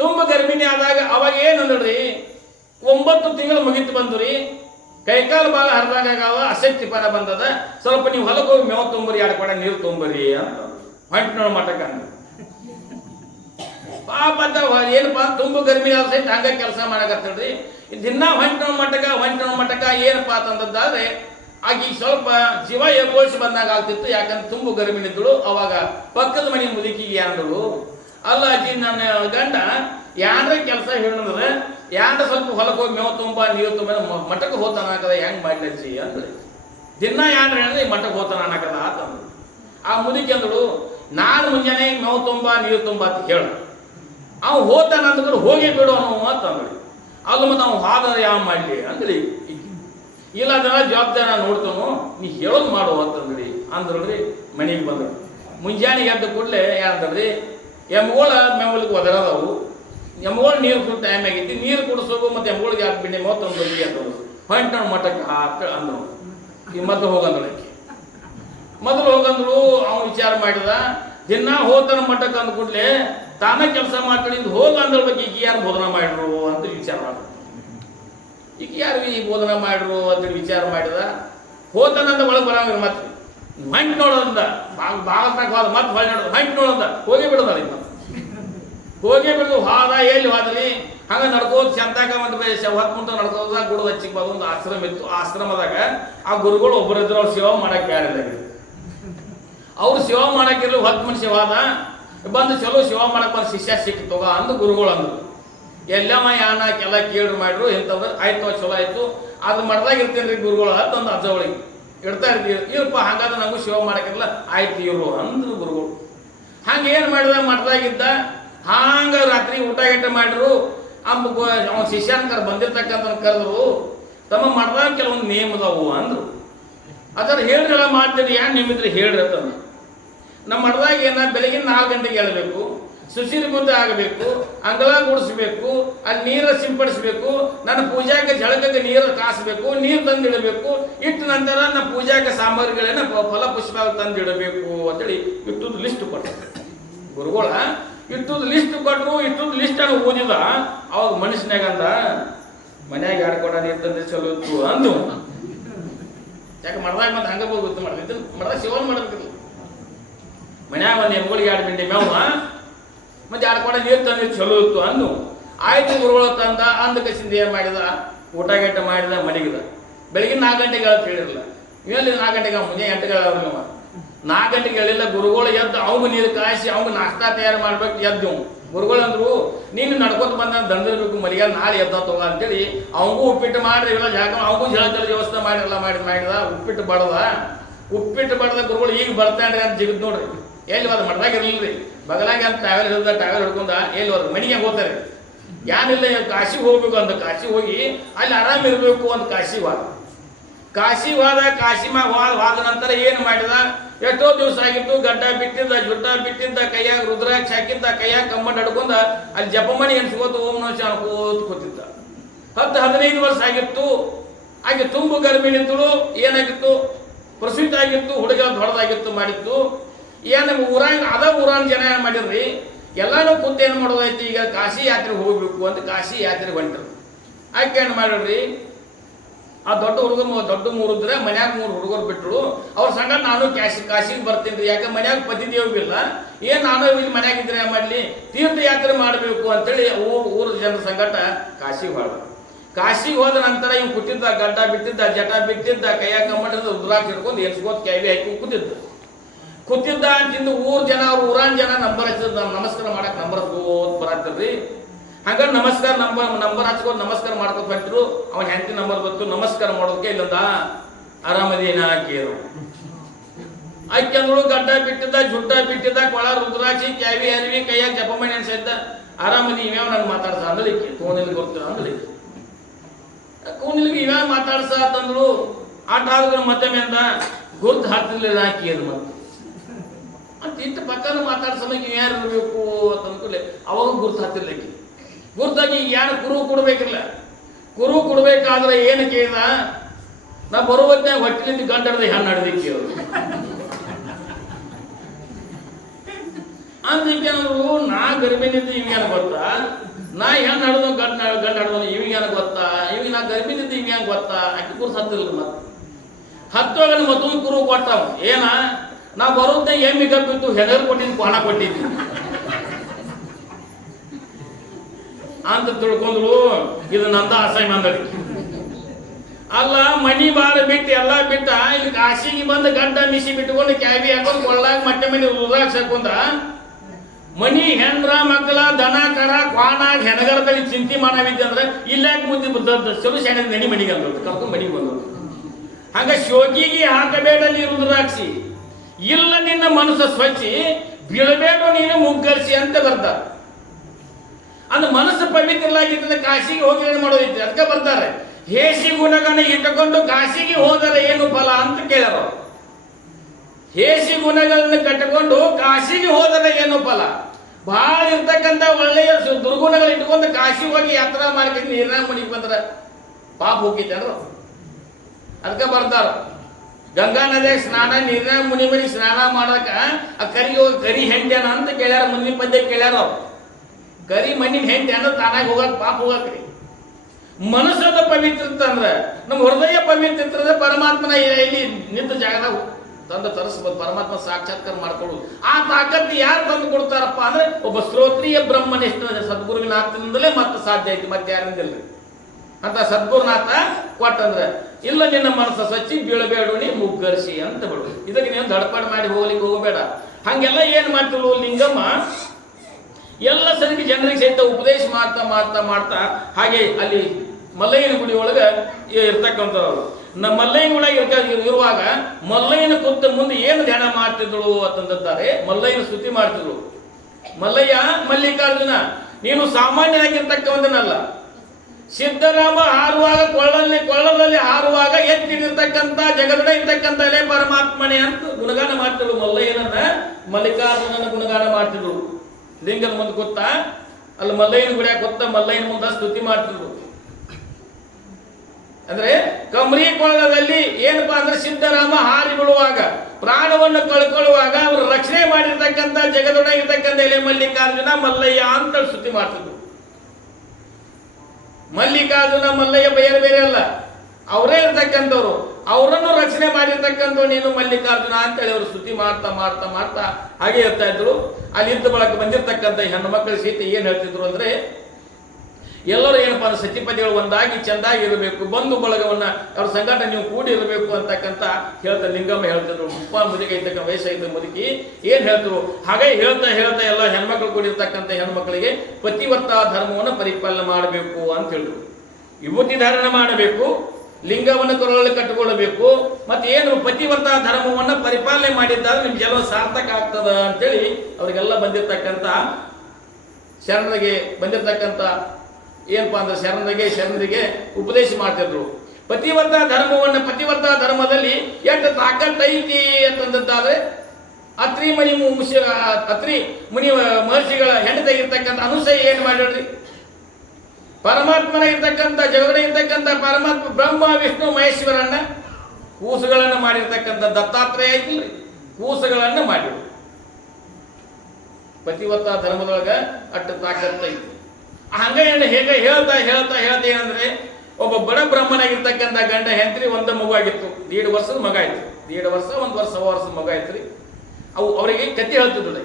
ತುಂಬು ಗರ್ಭಿಣಿ ಆದಾಗ ಅವಾಗ ಏನಂದ್ರಿ, 9 ತಿಂಗಳು ಮುಗಿತು ಬಂದ್ರಿ, ಕೈಕಾಲು ಭಾಗ ಹರಿದಾಗಾವ, ಅಶಕ್ತಿಪರ ಬಂದದ, ಸ್ವಲ್ಪ ನೀವು ಹೊಲಕ್ಕೆ ಹೋಗಿ ಮೇವು ತುಂಬರಿ, 2 ಕೊಡ ನೀರು ತುಂಬರಿ ಅಂತ ಹೊಂಟಿನೋಳ ಮಟ್ಟಕ್ಕೆ ಅಂದ. ಪಾಪ ಅಂತ ಏನಪ್ಪಾ ತುಂಬು ಗರ್ಭಿಣಿ ಆದ ಸಹಿತ ಹಂಗ ಕೆಲಸ ಮಾಡಕತ್ತಳ್ರಿ. ದಿನ ಹೊಂಟಿನೋಳ ಮಟ್ಟಕ್ಕ ಏನಪ್ಪಾ ಅಂತಂದಾದ್ರೆ ಆಗಿ ಸ್ವಲ್ಪ ಜೀವ ಏರ್ಗೊಳಿಸಿ ಬಂದಾಗ ಆಗ್ತಿತ್ತು. ಯಾಕಂದ್ರೆ ತುಂಬು ಗರ್ಭಿಣಿ ಇದ್ದಳು. ಅವಾಗ ಪಕ್ಕದ ಮನೆ ಮುದುಕಿಗೆ ಏನಂದಳು, ಅಲ್ಲ ಅಜ್ಜಿ ನನ್ನ ಗಂಡ ಯಾರ ಕೆಲಸ ಹೇಳಿದ್ರೆ ಸ್ವಲ್ಪ ಹೊಲಕ್ಕೆ ಹೋಗಿ ಮೇವು ತುಂಬ ನೀರು ತುಂಬ ಮಠಕ್ಕೆ ಹೋತಾನ ಹಾಕದ, ಹೆಂಗ್ ಮಾಡ್ಲಿ ಅಜ್ಜಿ ಅಂದ್ರೆ ದಿನ ಹೇಳಿದ್ರೆ ಮಠಕ್ಕೆ ಹೋತಾನ ಅನ್ನಕದ ಅಂತಂದ್ರು. ಆ ಮುದುಕಿ ಅಂದಳು, ನಾನು ಮುಂಜಾನೆ ಮೇವು ತುಂಬ ನೀರು ತುಂಬ ಅಂತ ಹೇಳ, ಅವ್ ಹೋತಾನ ಅಂದ್ರು ಹೋಗಿ ಬಿಡು ಅನ್ನೋ ಅಂತಂದ್ರಿ. ಅಲ್ಲ ಮತ್ತೆ ಅವ್ನು ಹಾದ್ರೆ ಯಾವ ಮಾಡ್ಲಿ ಅಂದ್ರಿ. ಇಲ್ಲ ಅದನ್ನ ಜವಾಬ್ದಾರಿ ನೋಡ್ತಾನು, ನೀ ಹೇಳೋದು ಮಾಡು ಅಂತಂದ್ರಿ. ಅಂದ್ರಿ ಮನೆಗೆ ಬಂದ್ರು. ಮುಂಜಾನೆ ಎದ್ದ ಕೂಡಲೇ ಏನಂದ್ರಿ, ಎಮ್ಗಳ ಮೇವಲಿಗೆ ಒದರದವು, ಎಮ್ಗಳು ನೀರು ಕುಡಿದು ಟೈಮ್ ಆಗೈತಿ, ನೀರು ಕುಡಿಸೋದು ಮತ್ತೆ ಎಮ್ಗಳಿಗೆ ಹಾಕ್ಬಿಡಿ ಮತ್ತೊಂದು ಬಗೆ ಅಂತಂದ್ರು. ಹೊಂಟಣ ಮಠಕ್ಕೆ ಅಂದ್ರು. ಈ ಮೊದಲು ಹೋಗಂದ್ರು. ಅವ್ನು ವಿಚಾರ ಮಾಡಿದ, ದಿನ ಹೋತನ ಮಠಕ್ಕೆ ಅಂದ ಕೂಡಲೇ ತಾನೇ ಕೆಲಸ ಮಾಡ್ಕೊಂಡು ಹೋಗ ಅಂದ್ರ ಬಗ್ಗೆ ಈಗ ಯಾರು ಬೋಧನ ಮಾಡ್ರು ಅಂತ ವಿಚಾರ ಮಾಡಿದ್ರು. ಈಗ ಯಾರು ಈ ಬೋಧನ ಮಾಡ್ರು ಅಂತ ವಿಚಾರ ಮಾಡಿದ. ಹೋತನಂದ ಒಳಗೆ ಬರಂಗ ಮತ್ತೆ ಹೊಂಟು ನೋಡೋದಂದ ಬಾಗಲ್ತಾಗ ಹೋದ, ಮತ್ತೆ ಹೊಳೆ ನೋಡೋದು, ಹೊಂಟು ನೋಡೋದ, ಹೋಗಿ ಬಿಡೋದ. ಹೋಗಿ ಬಿಡೋದು ಹಾದ ಎಲ್ಲಿ ಹೋದ್ರಿ ಹಂಗ ನಡ್ಕೋದು ಚಂದಾಗ ಒಂದು 10 ಮುಂದೆ ನಡ್ಕೋದ ಗುಡದ ಹಚ್ಚಿಗೆ ಬಂದು ಒಂದು ಆಶ್ರಮ ಇತ್ತು. ಆಶ್ರಮದಾಗ ಆ ಗುರುಗಳು ಒಬ್ಬರಿದ್ರು. ಅವ್ರು ಸೇವಾ ಮಾಡಕ್ಕೆ ಯಾರಿಲ್ಲ. ಅವ್ರು ಸೇವಾ ಮಾಡಕ್ಕಿರ್ಲಿ 10 ಮನುಷ್ಯ ಹೋದ ಬಂದು ಚಲೋ ಸೇವಾ ಮಾಡಕ್ ಬಂದು ಶಿಷ್ಯ ಸಿಕ್ತವ ಅಂದು ಗುರುಗಳು ಅಂದ್ರು. ಎಲ್ಲಮ್ಮ ಯಾನಕ್ಕೆಲ್ಲ ಕೇಳ್ರು ಮಾಡ್ರು ಇಂಥವ್ರು ಆಯ್ತು ಚಲೋ ಆಯ್ತು ಅದು ಮಾಡ್ದಾಗ ಇರ್ತೇನ್ರಿ ಗುರುಗಳು ಅಂತಂದು ಅಜ್ಜ ಒಳಗೆ ಇಡ್ತಾ ಇರ್ತೀವಿ. ಇವ್ರಪ್ಪ ಹಂಗಾದ್ರೆ ನಮಗೂ ಸೇವಾ ಮಾಡಕ್ಕಿರಲ್ಲ, ಆಯ್ತು ಇವರು ಅಂದ್ರು ಗುರುಗಳು. ಹಂಗೆ ಏನು ಮಾಡಿದ ಮಾಡ್ದಾಗಿದ್ದ. ಹಾಂಗ ರಾತ್ರಿ ಊಟ ಗೀಟ ಮಾಡಿದ್ರು. ಅವನ ಶಿಷ್ಯಾನ್ಕರ್ ಬಂದಿರ್ತಕ್ಕಂಥ ಕರೆದ್ರು, ತಮ್ಮ ಮಾಡ್ದಾಗ ಕೆಲವೊಂದು ನೇಮದವು ಅಂದ್ರು. ಅದರ ಹೇಳ್ರಿ ಮಾಡ್ತೀರಿ, ಯಾರು ನಿಮ್ಮಿದ್ರೆ ಹೇಳ್ರಿ ಅಂತ. ನಮ್ಮ ಮಠದಾಗ ಏನ ಬೆಳಗಿನ 4 ಗಂಟೆಗೆ ಹೇಳಬೇಕು, ಸುಶೀಲ ಮುದ್ದೆ ಆಗಬೇಕು, ಅಂಗಳ ಗುಡಿಸ್ಬೇಕು, ಅಲ್ಲಿ ನೀರು ಸಿಂಪಡಿಸ್ಬೇಕು, ನನ್ನ ಪೂಜಾಕ್ಕೆ ಜಳಕಕ್ಕೆ ನೀರು ಕಾಸಬೇಕು, ನೀರು ತಂದಿಡಬೇಕು, ಇಟ್ಟು ನಂತರ ನನ್ನ ಪೂಜಾಕ್ಕೆ ಸಾಮಗ್ರಿಗಳನ್ನ ಫಲ ಪುಷ್ಪ ತಂದಿಡಬೇಕು ಅಂತೇಳಿ ಇಟ್ಟುದು ಲಿಸ್ಟ್ ಕೊಡ್ತಾರೆ ಗುರುಗಳ. ಇಟ್ಟುದು ಲಿಸ್ಟ್ ಕೊಟ್ಟರು, ಇಟ್ಟುದು ಲಿಸ್ಟ್ ಅನ್ನು ಓದಿದ. ಅವಾಗ ಮನುಷ್ಯನಾಗಂದ ಮನ್ಯಾಗ ಆಡ್ಕೊಂಡ ನೀರು ತಂದ್ರೆ ಚಲೋ ಇತ್ತು ಅಂದು. ಯಾಕೆ ಮಡ್ದಾಗ ಮತ್ತೆ ಹಂಗ ಗೊತ್ತು ಮಾಡಿದ್ದು, ಮಡ್ದಾಗ ಸೇವನೆ ಮಾಡಬೇಕಿಲ್ಲ. ಮನ್ಯಾಗ ಒಂದು ಎಮ್ಗಳಿಗೆ 2 ಮಿಂಡಿ ಮೇವ ಮತ್ತೆ ಆಡ್ಕೊಂಡ ನೀರು ತಂದ್ರೆ ಚಲೋ ಇತ್ತು ಅಂದು. ಆಯ್ತು ಗುರುಗಳ ತಂದ ಅಂದಕಸಿಂದ ಏನು ಮಾಡಿದ, ಊಟ ಗೀಟ ಮಾಡಿದ, ಮನೆಗಿದ. ಬೆಳಗಿನ 4 ಗಂಟೆಗೆ ಅಂತ ಹೇಳಿರಲ್ಲ, ಇವೆಲ್ಲಿ 4 ಗಂಟೆಗೆ, ಮುಂಜಾನೆ 8 ಗಂಟೆಗೆ 4 ಗಂಟೆಗೆ ಹೇಳಿಲ್ಲ. ಗುರುಗಳು ಎದ್ದು ಅವಂಗ ನೀರು ಕಾಯಿಸಿ ಅವಂಗ ನಾಷ್ಟಾ ತಯಾರು ಮಾಡ್ಬೇಕು. ಎದ್ದು ಗುರುಗಳು ಅಂದ್ರು, ನೀನು ನಡ್ಕೊತ ಬಂದ ದಂದಿರ್ಬೇಕು ಮರಿಗ, ನಾಳೆ ಎದ್ದ ತಗೋ ಅಂತೇಳಿ ಅವಂಗೂ ಉಪ್ಪಿಟ್ಟು ಮಾಡ್ರಿ, ಇಲ್ಲ ಜಾಗ ಅವಂಗೂ ಜಳಕದ ವ್ಯವಸ್ಥೆ ಮಾಡಿರಲ್ಲ. ಮಾಡಿದ ಉಪ್ಪಿಟ್ಟು ಬಡದ ಗುರುಗಳು ಈಗ ಬರ್ತಾನ್ರಿ ಅಂತ ಜಿಗಿದ್ ನೋಡ್ರಿ. ಎಲ್ಲಿ ಹೋದ ಮಠದಾಗ ಇರ್ಲಿಲ್ರಿ, ಬಗಲಾಗಿ ಅಂತ ಟ್ರಾವೆಲ್ ಹಿಡ್ಕೊಂಡ ಎಲ್ಲಿ ಹೋದ ಮನೆಗೆ ಹೋಗ್ತಾರೆ. ಏನಿಲ್ಲ ಕಾಶಿಗೆ ಹೋಗ್ಬೇಕು ಅಂತ, ಕಾಶಿ ಹೋಗಿ ಅಲ್ಲಿ ಆರಾಮ್ ಇರ್ಬೇಕು ಅಂತ ಕಾಶಿ ಹೋದ. ಕಾಶಿಮಾಗ ಹೋದ ನಂತರ ಏನು ಮಾಡಿದ, ಎಷ್ಟೋ ದಿವಸ ಆಗಿತ್ತು, ಗಡ್ಡ ಬಿಟ್ಟಿದ್ದ, ಜುಟ್ಟ ಬಿಟ್ಟಿದ್ದ, ಕೈಯಾಗ ರುದ್ರಾಕ್ಷಿ ಹಾಕಿದ್ದ, ಕೈಯಾಗ ಕಮ್ಮಂಡ್ ಹಿಡ್ಕೊಂಡ ಅಲ್ಲಿ ಜಪಮಣಿ ಎನ್ಸ್ಕೋತ ಓಂ ನಮಃ ಶಿವಾಯ ಅನ್ಕೋತ ಕೂತಿದ್ದ. 10-15 ವರ್ಷ ಆಗಿತ್ತು. ಹಾಗೆ ತುಂಬು ಗರ್ಭಿಣಿ ನಿಂತಳು. ಏನಾಗಿತ್ತು, ಪ್ರಸೂತ ಆಗಿತ್ತು, ಹುಡುಗ ದೊಡ್ಡದಾಗಿತ್ತು ಮಾಡಿತ್ತು. ಏನು ಊರಾನ ಜನ ಏನು ಮಾಡಿರ್ರಿ, ಎಲ್ಲಾನು ಕೂತ್ ಏನು ಮಾಡೋದೈತಿ, ಈಗ ಕಾಶಿ ಯಾತ್ರೆಗೆ ಹೋಗ್ಬೇಕು ಅಂತ ಕಾಶಿ ಯಾತ್ರೆಗೆ ಹೊಂಟ್ರು. ಆಕೆ ಏನು ಮಾಡಿಡ್ರಿ, ಆ ದೊಡ್ಡ ಮೂರಿದ್ರೆ ಮನ್ಯಾಗ 3 ಹುಡುಗರು ಬಿಟ್ಟರು. ಅವ್ರ ಸಂಗಡ ನಾನು ಕಾಶಿಗೆ ಬರ್ತೀನಿ, ಯಾಕೆ ಮನ್ಯಾಗ ಪತಿದೇವಿಲ್ಲ, ಏನು ನಾನು ಇಲ್ಲಿ ಮನ್ಯಾಗ ಇದ್ರೆ ಏನು ಮಾಡಲಿ, ತೀರ್ಥಯಾತ್ರೆ ಮಾಡಬೇಕು ಅಂತೇಳಿ ಊರ ಜನರ ಸಂಗಟ ಕಾಶಿಗೆ ಹೋದ ನಂತರ ಇವ್ ಕೂತಿದ್ದ, ಗಡ್ಡ ಬಿಟ್ಟಿದ್ದ, ಜಟ ಬಿಟ್ಟಿದ್ದ, ಕೈಯಾಗ ಕಮ್ಮಡಿದ, ರುದ್ರಾಕ್ಷಿ ಹಿಡ್ಕೊಂಡು ಎನ್ಸ್ಕೋತ ಕ್ಯಾವಿ ಹಾಕಿ ಕೂತಿದ್ದ ಅಂತಿಂದು ಊರಾನ್ ಜನ ನಂಬರ್ ಹಚ್ಚಿದ, ನಮಸ್ಕಾರ ಮಾಡಕ್ ನಂಬರ್ ಬರತ್ತಿರ್ರಿ. ಹಂಗ ನಂಬರ್ ಹಚ್ಕೊಂಡು ನಮಸ್ಕಾರ ಮಾಡ್ಕೊತ ಹೊಂಟಿರು. ಅವನ ಹೆಂಡತಿ ನಂಬರ್ ಬಂತು, ನಮಸ್ಕಾರ ಮಾಡೋದಕ್ಕೆ ಇಲ್ಲಂದ ಆರಾಮದೇನ ಹಾಕಿರು. ಆಕೆ ಅಂದಳು, ಗಡ್ಡ ಬಿಟ್ಟಿದ್ದ, ಜುಟ್ಟ ಬಿಟ್ಟಿದ್ದ, ಕೊಳ ರುದ್ರಾಕ್ಷಿ, ಕ್ಯಾವಿ ಅರಿವಿ, ಕೈಯಾಗ ಜಪಮಣಿ ಅನ್ಸಿದ್ದ, ಆರಾಮದಿ ಇವ್ಯಾವ ನಾನು ಮಾತಾಡ್ಸ ಅಂದಳಿಕೆ. ಕೂನಿಲ್ ಗೊತ್ತು ಅಂದಳಿಕೆ, ಕೂನಿಲ್ಗೆ ಇವ್ಯಾವ ಮಾತಾಡ್ಸ ಅಂತಂದಳು. ಆಟ ಆಡಿದ್ರು ಮತ್ತೆ ಮೇಂದ ಗುರ್ತು ಹಾಕ್ತಿರ್ಲಿಲ್ಲ ಹಾಕಿದ್ರು. ಮತ್ತೆ ಅಂತ ಇಟ್ಟು ಪಕ್ಕನ ಮಾತಾಡ್ಸೋಕೆ ಯಾರು ಇರಬೇಕು ಅಂತ ಅಂದ್ಕೊಳ್ಳಿ. ಅವಾಗ ಗುರ್ತು ಹತ್ತಿರ್ಲಿಕ್ಕೆ ಗುರ್ತಾಗಿ ಯಾರು ಕುರು ಕೊಡ್ಬೇಕಿಲ್ಲ. ಕುರು ಕೊಡ್ಬೇಕಾದ್ರೆ ಏನು ಕೇಳಿದ, ನಾ ಬರುವತ್ನಾಗ ಹೊಟ್ಟಿಲಿಂದ ಗಂಡ ಹಿಡ್ದು ಹೆಣ್ಣು ಹಿಡ್ದಿಕ್ಕೆ ಅವರು ಅಂತಿಕ್ಕೇನವರು. ನಾ ಗರ್ಭಿಣಿದ್ದು ಇವ್ಯಾನ ಗೊತ್ತಾ, ನಾ ಹೆಣ್ಣು ಹಿಡ್ದು ಗಂಡ ಹಿಡ್ದು ಇವ್ಯಾನ ಗೊತ್ತಾ, ಇವಾಗ ನಾ ಗರ್ಭಿಣಿದ್ದು ಇವ್ಯಾನ ಗೊತ್ತಾ, ಆಕೆ ಕುರ್ತು ಹತ್ತಿರಲಿಲ್ಲ. ಮತ್ತೆ ಹತ್ತುವಾಗ ಮತ್ತೊಂದು ಕುರು ಕೊಟ್ಟವ, ಏನ ನಾ ಬರುತ್ತೆ ಎಮ್ಮಿ ಗಪ್ಪಿತ್ತು, ಹೆಗರ್ ಕೊಟ್ಟಿದ್ದು, ಕ್ವಾಣ ಕೊಟ್ಟಿದ್ದು ಅಂತ ತಿಳ್ಕೊಂಡ್ರು. ಇದು ನಂದ ಅಸೈನ್ಮೆಂಟ್ ಅಲ್ಲ. ಮನಿ ಬಾರ ಬಿಟ್ಟು ಎಲ್ಲ ಬಿಟ್ಟ ಇಲ್ಲಿ ಕಾಶಿಗೆ ಬಂದು ಗಡ್ಡ ಮಿಸಿ ಬಿಟ್ಕೊಂಡು ಕ್ಯಾಬಿ ಹಾಕೊಂಡು ಕೊಳ್ಳಾಗ ಮಟ್ಟೆ ಮನಿ ರುದ್ರಾಕ್ಷಿ ಹಾಕೊಂಡ ಮನಿ ಹೆಂಡ್ರ ಮಕ್ಕಳ ದನ ಕರ ಕ್ವಾಣಾಗ ಹೆಣಗರದಲ್ಲಿ ಚಿಂತೆ ಮಾಡವಿದ್ದೆ ಅಂದ್ರೆ ಇಲ್ಲಾಕೆ ಮುಂದೆ ಬುದ್ಧ ಚಲೋ ಶಾಣೆ ನಡಿ ಮನಿಗೆ ಅಂದ್ರು, ಕರ್ಕೊಂಡು ಮನಿಗೆ ಬಂದ್ರು. ಹಂಗ ಶೋಕಿಗೆ ಹಾಕಬೇಡ ನೀ ರುದ್ರಾಕ್ಷಿ, ಇಲ್ಲ ನಿನ್ನ ಮನಸ್ಸು ಸ್ವಚ್ಛಿ, ಬೀಳಬೇಡ ನೀನು ಮುಗ್ಗರಿಸಿ ಅಂತ ಬರ್ತಾರ. ಅದು ಮನಸ್ಸು ಪವಿತ್ರಲಾಗಿರ್ತದೆ. ಕಾಶಿಗೆ ಹೋಗಿ ಏನು ಮಾಡೋದಿತ್ತು, ಅದಕ್ಕೆ ಬರ್ತಾರೆ. ಹೇಸಿ ಗುಣಗಳನ್ನ ಇಟ್ಟುಕೊಂಡು ಕಾಶಿಗೆ ಹೋದರೆ ಏನು ಫಲ ಅಂತ ಕೇಳರು. ಹೇಸಿ ಗುಣಗಳನ್ನು ಕಟ್ಟಿಕೊಂಡು ಕಾಶಿಗೆ ಹೋದರೆ ಏನು ಫಲ, ಬಹಳ ಇರ್ತಕ್ಕಂಥ ಒಳ್ಳೆಯ ದುರ್ಗುಣಗಳು ಇಟ್ಕೊಂಡು ಕಾಶಿ ಹೋಗಿ ಯಾತ್ರಾ ಮಾಡ್ಕೊಂಡು ನೀರಿನಾಗ ಮುನಿಗೆ ಬಂದ್ರೆ ಪಾಪ ಹೋಗಿತ್ತೆ ಅಂದ್ರು. ಅದಕ್ಕೆ ಬರ್ತಾರ. ಗಂಗಾ ನದಿಯಾಗ ಸ್ನಾನ, ನೀರಿನಾಗ ಮುನಿ ಸ್ನಾನ ಮಾಡಕ ಆ ಕರಿಗೆ ಹೋಗಿ ಕರಿ ಹೆಂಡ್ಯಾನ ಅಂತ ಕೇಳ್ಯಾರ. ಮುಂದಿನ ಪದ್ಯ ಕೇಳ್ಯಾರ ಅವ್ರು. ಕರಿ ಮಣ್ಣಿನ ಹೆಂಡಿ ಅಂದ್ರೆ ತಾನಾಗ ಹೋಗಕ್ ಪಾಪ ಹೋಗಕ್ರಿ. ಮನಸ್ಸದ ಪವಿತ್ರ ಅಂದ್ರೆ ನಮ್ಮ ಹೃದಯ ಪವಿತ್ರ ಇರ್ತದೆ. ಪರಮಾತ್ಮನ ಇಲ್ಲಿ ನಿಂತ ಜಾಗದಾಗ ತಂದು ತರಿಸ್ಬೋದು, ಪರಮಾತ್ಮ ಸಾಕ್ಷಾತ್ಕಾರ ಮಾಡ್ಕೊಳ್ಳೋದು. ಆ ತಾಕತ್ತು ಯಾರು ತಂದು ಕೊಡ್ತಾರಪ್ಪ ಅಂದ್ರೆ ಒಬ್ಬ ಶ್ರೋತ್ರಿಯ ಬ್ರಹ್ಮನಿಷ್ಠ ಸದ್ಗುರುವಿನಾಥನಿಂದಲೇ ಮತ್ತೆ ಸಾಧ್ಯ ಐತಿ, ಮತ್ತೆ ಯಾರಿಂದಿಲ್ರಿ ಅಂತ ಸದ್ಗುರುನಾಥ ಕೊಟ್ಟಂದ್ರೆ. ಇಲ್ಲ ನಿನ್ನ ಮನಸ್ಸು ಸ್ವಚ್ಛಿ, ಬೀಳಬೇಡು ನೀ ಮುಗ್ಗರಿಸಿ ಅಂತ ಬಿಡು. ಇದಕ್ಕೆ ನೀವು ದಡಪಾಡು ಮಾಡಿ ಹೋಗ್ಲಿಕ್ಕೆ ಹೋಗಬೇಡ. ಹಂಗೆಲ್ಲ ಏನ್ ಮಾಡ್ತಿಳು ಲಿಂಗಮ್ಮ, ಎಲ್ಲ ಸರಿಗೆ ಜನರಿಗೆ ಸಹಿತ ಉಪದೇಶ ಮಾಡ್ತಾ ಮಾಡ್ತಾ ಮಾಡ್ತಾ ಹಾಗೆ ಅಲ್ಲಿ ಮಲ್ಲಯ್ಯನ ಗುಡಿ ಒಳಗೆ ಇರ್ತಕ್ಕಂಥವ್ರು. ಮಲ್ಲಯ್ಯನ ಒಳಗೆ ಇರುವಾಗ ಮಲ್ಲಯ್ಯನ ಕುತ್ತ ಮುಂದೆ ಏನು ಧ್ಯಾನ ಮಾಡ್ತಿದ್ಳು ಅಂತಂದಿದ್ದಾರೆ. ಮಲ್ಲಯ್ಯನ ಸ್ತುತಿ ಮಾಡ್ತಿದ್ರು. ಮಲ್ಲಯ್ಯ ಮಲ್ಲಿಕಾರ್ಜುನ ನೀನು ಸಾಮಾನ್ಯನಾಗಿರ್ತಕ್ಕಂಥನಲ್ಲ. ಸಿದ್ಧರಾಮ ಹಾರುವಾಗ ಕೊಳ್ಳದಲ್ಲಿ ಹಾರುವಾಗ ಎತ್ತಿಡಿರ್ತಕ್ಕಂಥ ಜಗದೊಡ ಇರ್ತಕ್ಕಂಥ ಎಲೆ ಪರಮಾತ್ಮನೆ ಅಂತ ಗುಣಗಾನ ಮಾಡ್ತಿದ್ರು. ಮಲ್ಲಯ್ಯನನ್ನ ಮಲ್ಲಿಕಾರ್ಜುನನ ಗುಣಗಾನ ಮಾಡ್ತಿದ್ರು. ಲಿಂಗದ ಮುಂದೆ ಗೊತ್ತಾ, ಅಲ್ಲಿ ಮಲ್ಲಯ್ಯನ ಗುಡಿಯಾಗ ಗೊತ್ತಾ, ಮಲ್ಲಯ್ಯನ ಮುಂದೆ ಸ್ತುತಿ ಮಾಡ್ತಿದ್ರು. ಅಂದ್ರೆ ಕಮರಿ ಕೊಳ್ಳದಲ್ಲಿ ಏನಪ್ಪಾ ಅಂದ್ರೆ ಸಿದ್ಧರಾಮ ಹಾರಿ ಬಿಡುವಾಗ ಪ್ರಾಣವನ್ನು ಕಳ್ಕೊಳ್ಳುವಾಗ ಅವರು ರಕ್ಷಣೆ ಮಾಡಿರ್ತಕ್ಕಂಥ ಜಗದೊಡ ಇರ್ತಕ್ಕಂಥ ಎಲೆ ಮಲ್ಲಿಕಾರ್ಜುನ ಮಲ್ಲಯ್ಯ ಅಂತ ಸ್ತುತಿ ಮಾಡ್ತಿದ್ರು. ಮಲ್ಲಿಕಾರ್ಜುನ ಮಲ್ಲಯ್ಯ ಬೇರೆ ಬೇರೆ ಅಲ್ಲ, ಅವರೇ ಇರ್ತಕ್ಕಂಥವ್ರು. ಅವರನ್ನು ರಕ್ಷಣೆ ಮಾಡಿರ್ತಕ್ಕಂಥವ್ರು ನೀನು ಮಲ್ಲಿಕಾರ್ಜುನ ಅಂತ ಹೇಳಿ ಅವರು ಸ್ತುತಿ ಮಾಡ್ತಾ ಮಾಡ್ತಾ ಮಾಡ್ತಾ ಹಾಗೆ ಹೇಳ್ತಾ ಇದ್ರು. ಅಲ್ಲಿ ಇದ್ದ ಬಳಕ ಬಂದಿರ್ತಕ್ಕಂಥ ಹೆಣ್ಣು ಮಕ್ಕಳ ಸಹಿತ ಏನ್ ಹೇಳ್ತಿದ್ರು ಅಂದ್ರೆ, ಎಲ್ಲರೂ ಏನಪ್ಪಾ ಅಂದ್ರೆ ಸತಿಪತಿಗಳು ಒಂದಾಗಿ ಚೆಂದಾಗಿ ಇರಬೇಕು, ಬಂಧು ಬಳಗವನ್ನ ಅವ್ರ ಸಂಘಟ ನೀವು ಕೂಡಿ ಇರಬೇಕು ಅಂತಕ್ಕಂಥ ಹೇಳ್ತಾ ಲಿಂಗಮ್ಮ ಹೇಳ್ತಿದ್ರು. ಉಪ್ಪ ಮುದುಕಿ ಇರ್ತಕ್ಕಂಥ ವಯಸ್ಸಾಗಿದ್ದ ಮುದುಕಿ ಏನ್ ಹೇಳ್ತರು, ಹಾಗೆ ಹೇಳ್ತಾ ಹೇಳ್ತಾ ಎಲ್ಲ ಹೆಣ್ಮಕ್ಳು ಕೂಡಿರ್ತಕ್ಕಂಥ ಹೆಣ್ಮಕ್ಳಿಗೆ ಪತಿವರ್ತ ಧರ್ಮವನ್ನು ಪರಿಪಾಲನೆ ಮಾಡಬೇಕು ಅಂತ ಹೇಳಿದ್ರು. ವಿಭೂತಿ ಧಾರಣ ಮಾಡಬೇಕು, ಲಿಂಗವನ್ನು ಕೊರಳಲ್ಲಿ ಕಟ್ಟಿಕೊಳ್ಳಬೇಕು, ಮತ್ತೆ ಏನು ಪತಿವರ್ತ ಧರ್ಮವನ್ನು ಪರಿಪಾಲನೆ ಮಾಡಿದ್ದಾರೆ ನಿಮ್ಗೆ ಎಲ್ಲ ಸಾರ್ಥಕ ಆಗ್ತದ ಅಂತೇಳಿ ಅವರಿಗೆಲ್ಲ ಬಂದಿರ್ತಕ್ಕಂಥ ಶರಣರಿಗೆ ಬಂದಿರ್ತಕ್ಕಂಥ ಏನಪ್ಪಾ ಅಂದ್ರೆ ಶರಣರಿಗೆ ಉಪದೇಶ ಮಾಡ್ತಿದ್ರು. ಪತಿವರ್ತ ಧರ್ಮದಲ್ಲಿ ಎಷ್ಟು ತಾಕತ್ ಐತಿ ಅಂತಂದಾದ್ರೆ ಅತ್ರಿ ಮುನಿ ಮಹರ್ಷಿಗಳ ಹೆಂಡತಿಯಾಗಿರ್ತಕ್ಕಂಥ ಅನುಸಯ ಏನ್ ಮಾಡ್ರಿ, ಪರಮಾತ್ಮನ ಇರ್ತಕ್ಕಂಥ ಜಗಡ ಇರ್ತಕ್ಕಂಥ ಪರಮಾತ್ಮ ಬ್ರಹ್ಮ ವಿಷ್ಣು ಮಹೇಶ್ವರನ್ನ ಕೂಸುಗಳನ್ನ ಮಾಡಿರ್ತಕ್ಕಂಥ ದತ್ತಾತ್ರೇಯ ಐತಿಲ್ರಿ, ಕೂಸುಗಳನ್ನ ಮಾಡಿದ್ರು. ಪತಿವರ್ತ ಧರ್ಮದೊಳಗ ಅಷ್ಟು ತಾಕತ್ ಐತಿ. ಹಂಗೆ ಹೇಗೆ ಹೇಳ್ತಾ ಹೇಳ್ತಾ ಹೇಳ್ತಾ ಏನಂದ್ರೆ, ಒಬ್ಬ ಬಡ ಬ್ರಹ್ಮನಾಗಿರ್ತಕ್ಕಂಥ ಗಂಡ ಹೆಂಡ್ರಿ ಒಂದು ಮಗು ಆಗಿತ್ತು, 1.5 ವರ್ಷದ ಮಗ ಆಯ್ತು. 1.5 ವರ್ಷ 1 ವರ್ಷ ಸವಾ ವರ್ಷದ ಮಗ ಆಯ್ತ್ರಿ. ಅವರಿಗೆ ಕಥೆ ಹೇಳ್ತಿದ್ರು,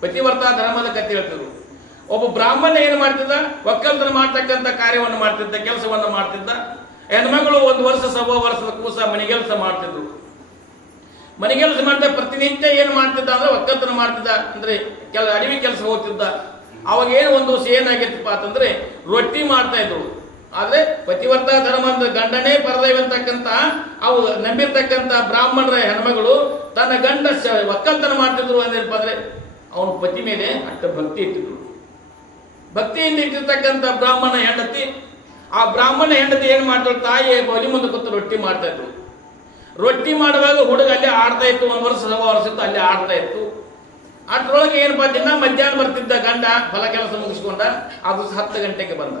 ಪತಿವರ್ತ ಧರ್ಮದ ಕಥೆ ಹೇಳ್ತಿದ್ರು. ಒಬ್ಬ ಬ್ರಾಹ್ಮಣ ಏನ್ ಮಾಡ್ತಿದ್ದ, ಒಕ್ಕಲ್ತನ ಮಾಡ್ತಕ್ಕಂಥ ಕಾರ್ಯವನ್ನು ಮಾಡ್ತಿದ್ದ, ಕೆಲಸವನ್ನ ಮಾಡ್ತಿದ್ದ. ಹೆಣ್ಮಗಳು 1 ವರ್ಷ ಸವಾ ವರ್ಷದ ಕೂಸ ಮನೆಗೆಲಸ ಮಾಡ್ತಿದ್ರು. ಮನೆಗೆಲಸ ಮಾಡ್ತಾ ಪ್ರತಿನಿತ್ಯ ಏನ್ ಮಾಡ್ತಿದ್ದ ಅಂದ್ರೆ ಒಕ್ಕಲ್ತನ ಮಾಡ್ತಿದ್ದ, ಅಂದ್ರೆ ಅಡವಿ ಕೆಲಸ ಹೋಗ್ತಿದ್ದ. ಅವಾಗ ಏನು ಒಂದು ವರ್ಷ ಏನಾಗಿತ್ತಪ್ಪ ಅಂತಂದ್ರೆ ರೊಟ್ಟಿ ಮಾಡ್ತಾ ಇದ್ರು. ಆದ್ರೆ ಪತಿವರ್ತ ಧರ್ಮದ ಗಂಡನೇ ಪರದೈವ ಅಂತಕ್ಕಂಥ ಅವು ನಂಬಿರ್ತಕ್ಕಂಥ ಬ್ರಾಹ್ಮಣರ ಹೆಣ್ಮಗಳು ತನ್ನ ಗಂಡ ಒಕ್ಕಲ್ತನ ಮಾಡ್ತಿದ್ರು ಅಂದೇನಪ್ಪ ಅಂದ್ರೆ ಅವನ ಪತಿ ಮೇಲೆ ಅಷ್ಟು ಭಕ್ತಿ ಇಟ್ಟಿದ್ರು. ಭಕ್ತಿಯಿಂದ ಇಟ್ಟಿರ್ತಕ್ಕಂಥ ಬ್ರಾಹ್ಮಣ ಹೆಂಡತಿ, ಆ ಬ್ರಾಹ್ಮಣ ಹೆಂಡತಿ ಏನ್ ಮಾಡ್ತಾಳು, ತಾಯಿ ಒಲಿ ಮುಂದೆ ಕೂತು ರೊಟ್ಟಿ ಮಾಡ್ತಾ ಇದ್ರು. ರೊಟ್ಟಿ ಮಾಡುವಾಗ ಹುಡುಗ ಅಲ್ಲೇ ಆಡ್ತಾ ಇತ್ತು, 1 ವರ್ಷ ಸವಾ ವರ್ಷ ಇತ್ತು, ಅಲ್ಲೇ ಆಡ್ತಾ ಇತ್ತು. ಅಷ್ಟರೊಳಗೆ ಏನಪ್ಪಾ, ದಿನ ಮಧ್ಯಾಹ್ನ ಬರ್ತಿದ್ದ ಗಂಡ ಹೊಲ ಕೆಲಸ ಮುಗಿಸ್ಕೊಂಡ, ಅದು 10 ಗಂಟೆಗೆ ಬಂದ.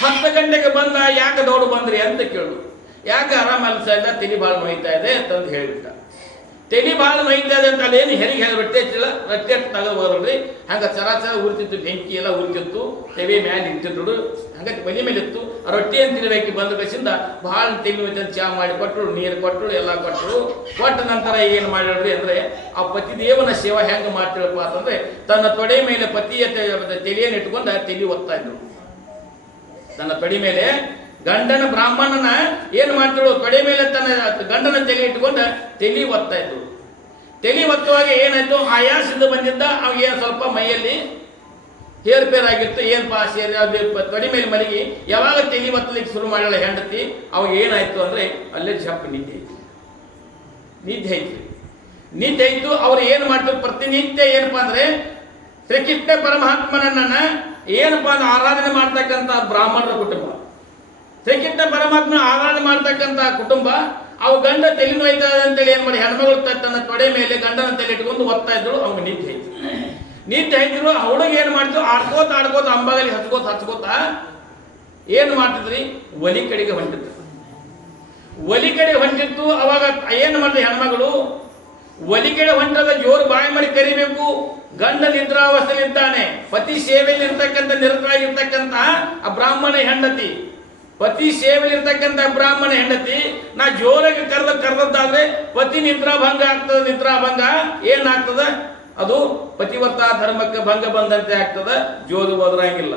10 ಗಂಟೆಗೆ ಬಂದ, ಯಾಕೆ ದೌಡು ಬಂದ್ರಿ ಅಂತ ಕೇಳು. ಯಾಕೆ ಆರಾಮ ಅಲ್ಸಾ ಇಲ್ಲ, ತಲೆ ಭಾಳ ನೋಯ್ತಾ ಇದೆ ಅಂತಂದು ಹೇಳಿಬಿಟ್ಟ. ತಲೆ ಭಾಳ ನೋಯ್ತಾ ಇದೆ ಅಂತ ಅಲ್ಲೇನು ಹೆರಿಗೆ ರೊಟ್ಟಿ ಹಚ್ಚಿಲ್ಲ, ರೊಟ್ಟಿ ಹಚ್ಚಿ ತಗೋಬರ್ರಿ. ಹಂಗ ಚರಾಚರ ಉರಿತಿತ್ತು, ಬೆಂಕಿ ಎಲ್ಲ ಉರಿತಿತ್ತು, ತೆವೆ ಮ್ಯಾಲೆ ಇಟ್ಟಿದ್ರು, ಹಂಗ ಮನೆ ಮೇಲೆ ಇತ್ತು. ಆ ರೊಟ್ಟಿ ಅಂತ ತಿನ್ಬೇಕು ಬಂದ ಕಸಿಂದ ಭಾಳ ತೆಲಿ ನೋಯ್ತು, ಚಾ ಮಾಡಿ ಕೊಟ್ಟರು, ನೀರು ಕೊಟ್ಟರು, ಎಲ್ಲ ಕೊಟ್ಟರು. ಕೊಟ್ಟ ನಂತರ ಏನು ಮಾಡಿದ್ರಿ ಅಂದ್ರೆ, ಆ ಪತಿದೇವನ ಸೇವಾ ಹೆಂಗ ಮಾಡ್ತಿಳಪ್ಪ ಅಂತಂದ್ರೆ, ತನ್ನ ತೊಡೆ ಮೇಲೆ ಪತಿಯ ತೆಲಿಯನ್ನು ಇಟ್ಕೊಂಡ ತೆಲಿ ಒತ್ತಾ ಇದ್ರು. ತನ್ನ ತೊಡೆ ಮೇಲೆ ಗಂಡನ ಬ್ರಾಹ್ಮಣನ ಏನ್ ಮಾಡ್ತಿಳು, ತೊಡೆ ಮೇಲೆ ತನ್ನ ಗಂಡನ ತೆಲಿ ಇಟ್ಕೊಂಡ ತೆಲಿ ಒತ್ತಾ ಇದ್ರು. ತೆಲಿ ಒತ್ತುವಾಗ ಏನಾಯ್ತು, ಆಯಾಸದಿಂದ ಬಂದಿದ್ದ ಅವಾಗ ಏನು ಸ್ವಲ್ಪ ಮೈಯಲ್ಲಿ ಹೇರ್ಪೇರ್ ಆಗಿತ್ತು. ಏನ್ ಸೇರಿ ತೊಡೆ ಮೇಲೆ ಮಲಗಿ ಯಾವಾಗ ತೆಲಿ ಒತ್ತಲಿಕ್ಕೆ ಶುರು ಮಾಡಲ್ಲ ಹೆಂಡತಿ, ಅವಾಗ ಏನಾಯ್ತು ಅಂದ್ರೆ ಅಲ್ಲೇ ಜಪ್ ನಿದ್ದೆ ಐತ್ರಿ. ನಿದ್ದೆ ಐತು. ಅವ್ರು ಏನ್ ಮಾಡ್ತಾರೆ, ಪ್ರತಿನಿತ್ಯ ಏನಪ್ಪಾ ಅಂದ್ರೆ ಶ್ರೀಕೃಷ್ಣ ಪರಮಾತ್ಮನನ್ನ ಏನಪ್ಪಾ ಅಂದ್ರೆ ಆರಾಧನೆ ಮಾಡ್ತಕ್ಕಂಥ ಬ್ರಾಹ್ಮಣರ ಕುಟುಂಬ, ಶ್ರೀಕೃಷ್ಣ ಪರಮಾತ್ಮ ಆರಾಧನೆ ಮಾಡ್ತಕ್ಕಂಥ ಕುಟುಂಬ. ಅವು ಗಂಡ ತೆಲಿ ನೋಯ್ತಾ ಅಂತೇಳಿ ಏನ್ ಮಾಡಿ, ಹೆಣ್ಮಗಳು ತನ್ನ ತೊಡೆ ಮೇಲೆ ಗಂಡನ ತಲೆ ಇಟ್ಕೊಂಡು ಒತ್ತಾ ಇದ್ರು. ಅವ್ನು ನಿದ್ದೆ ಐತಿದ್ರು. ಆ ಹುಡುಗ ಏನ್ ಮಾಡ್ತಿದ್ರು, ಆಡ್ಕೋತ ಅಂಬಾಗಲಿ ಹಚ್ಕೋತ ಏನ್ ಮಾಡ್ತಿದ್ರಿ, ಒಲಿ ಕಡೆಗೆ ಹೊಂಟಿತ್ತು. ಅವಾಗ ಏನ್ ಮಾಡಿದ್ರೆ ಹೆಣ್ಮಗಳು, ಒಲಿ ಕಡೆ ಹೊಂಟದ ಜೋರು ಬಾಯಿ ಮಾಡಿ ಕರಿಬೇಕು. ಗಂಡ ನಿದ್ರಾವಸ್ಥೆಯಲ್ಲಿದ್ದಾನೆ, ಪತಿ ಸೇವೆಯಲ್ಲಿ ಇರ್ತಕ್ಕಂಥ ನಿರತರಾಗಿರ್ತಕ್ಕಂಥ ಆ ಬ್ರಾಹ್ಮಣ ಹೆಂಡತಿ, ಪತಿ ಸೇವೆಯಲ್ಲಿರ್ತಕ್ಕಂಥ ಬ್ರಾಹ್ಮಣ ಹೆಂಡತಿ ನಾ ಜೋರಾಗಿ ಕರೆದದ್ದಾದ್ರೆ ಪತಿ ನಿದ್ರಾಭಂಗ ಆಗ್ತದ. ನಿದ್ರಾಭಂಗ ಏನಾಗ್ತದ, ಅದು ಪತಿವರ್ತ ಧರ್ಮಕ್ಕೆ ಭಂಗ ಬಂದಂತೆ ಆಗ್ತದ, ಜೋರು ಹೋದ್ರಂಗಿಲ್ಲ.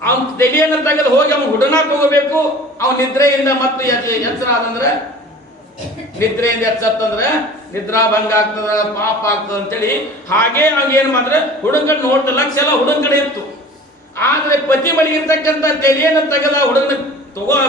ಅವನ್ ತೆಲಿಯನ್ನು ತೆಗೆದು ಹೋಗಿ ಅವನು ಹುಡುನಾಕ್ ಹೋಗಬೇಕು. ಅವನ ನಿದ್ರೆಯಿಂದ ಮತ್ತು ಎಚ್ಚರ ಆದಂದ್ರೆ, ನಿದ್ರೆಯಿಂದ ಎಚ್ಚತ್ತಂದ್ರೆ ನಿದ್ರಾಭಂಗ ಆಗ್ತದ, ಪಾಪ ಆಗ್ತದ ಅಂತೇಳಿ ಹಾಗೆ ಅವಾಗ ಏನ್ ಮಾಡಿದ್ರೆ ಹುಡುಗನ ನೋಡ್ದ ಲಕ್ಷ ಎಲ್ಲ ಹುಡುಗನ ಕಡೆ ಇತ್ತು. ಆದ್ರೆ ಪತಿ ಮಲಗಿರ್ತಕ್ಕಂಥ ತೆಲಿಯನ್ನು ತೆಗೆದ ಹುಡುಗನ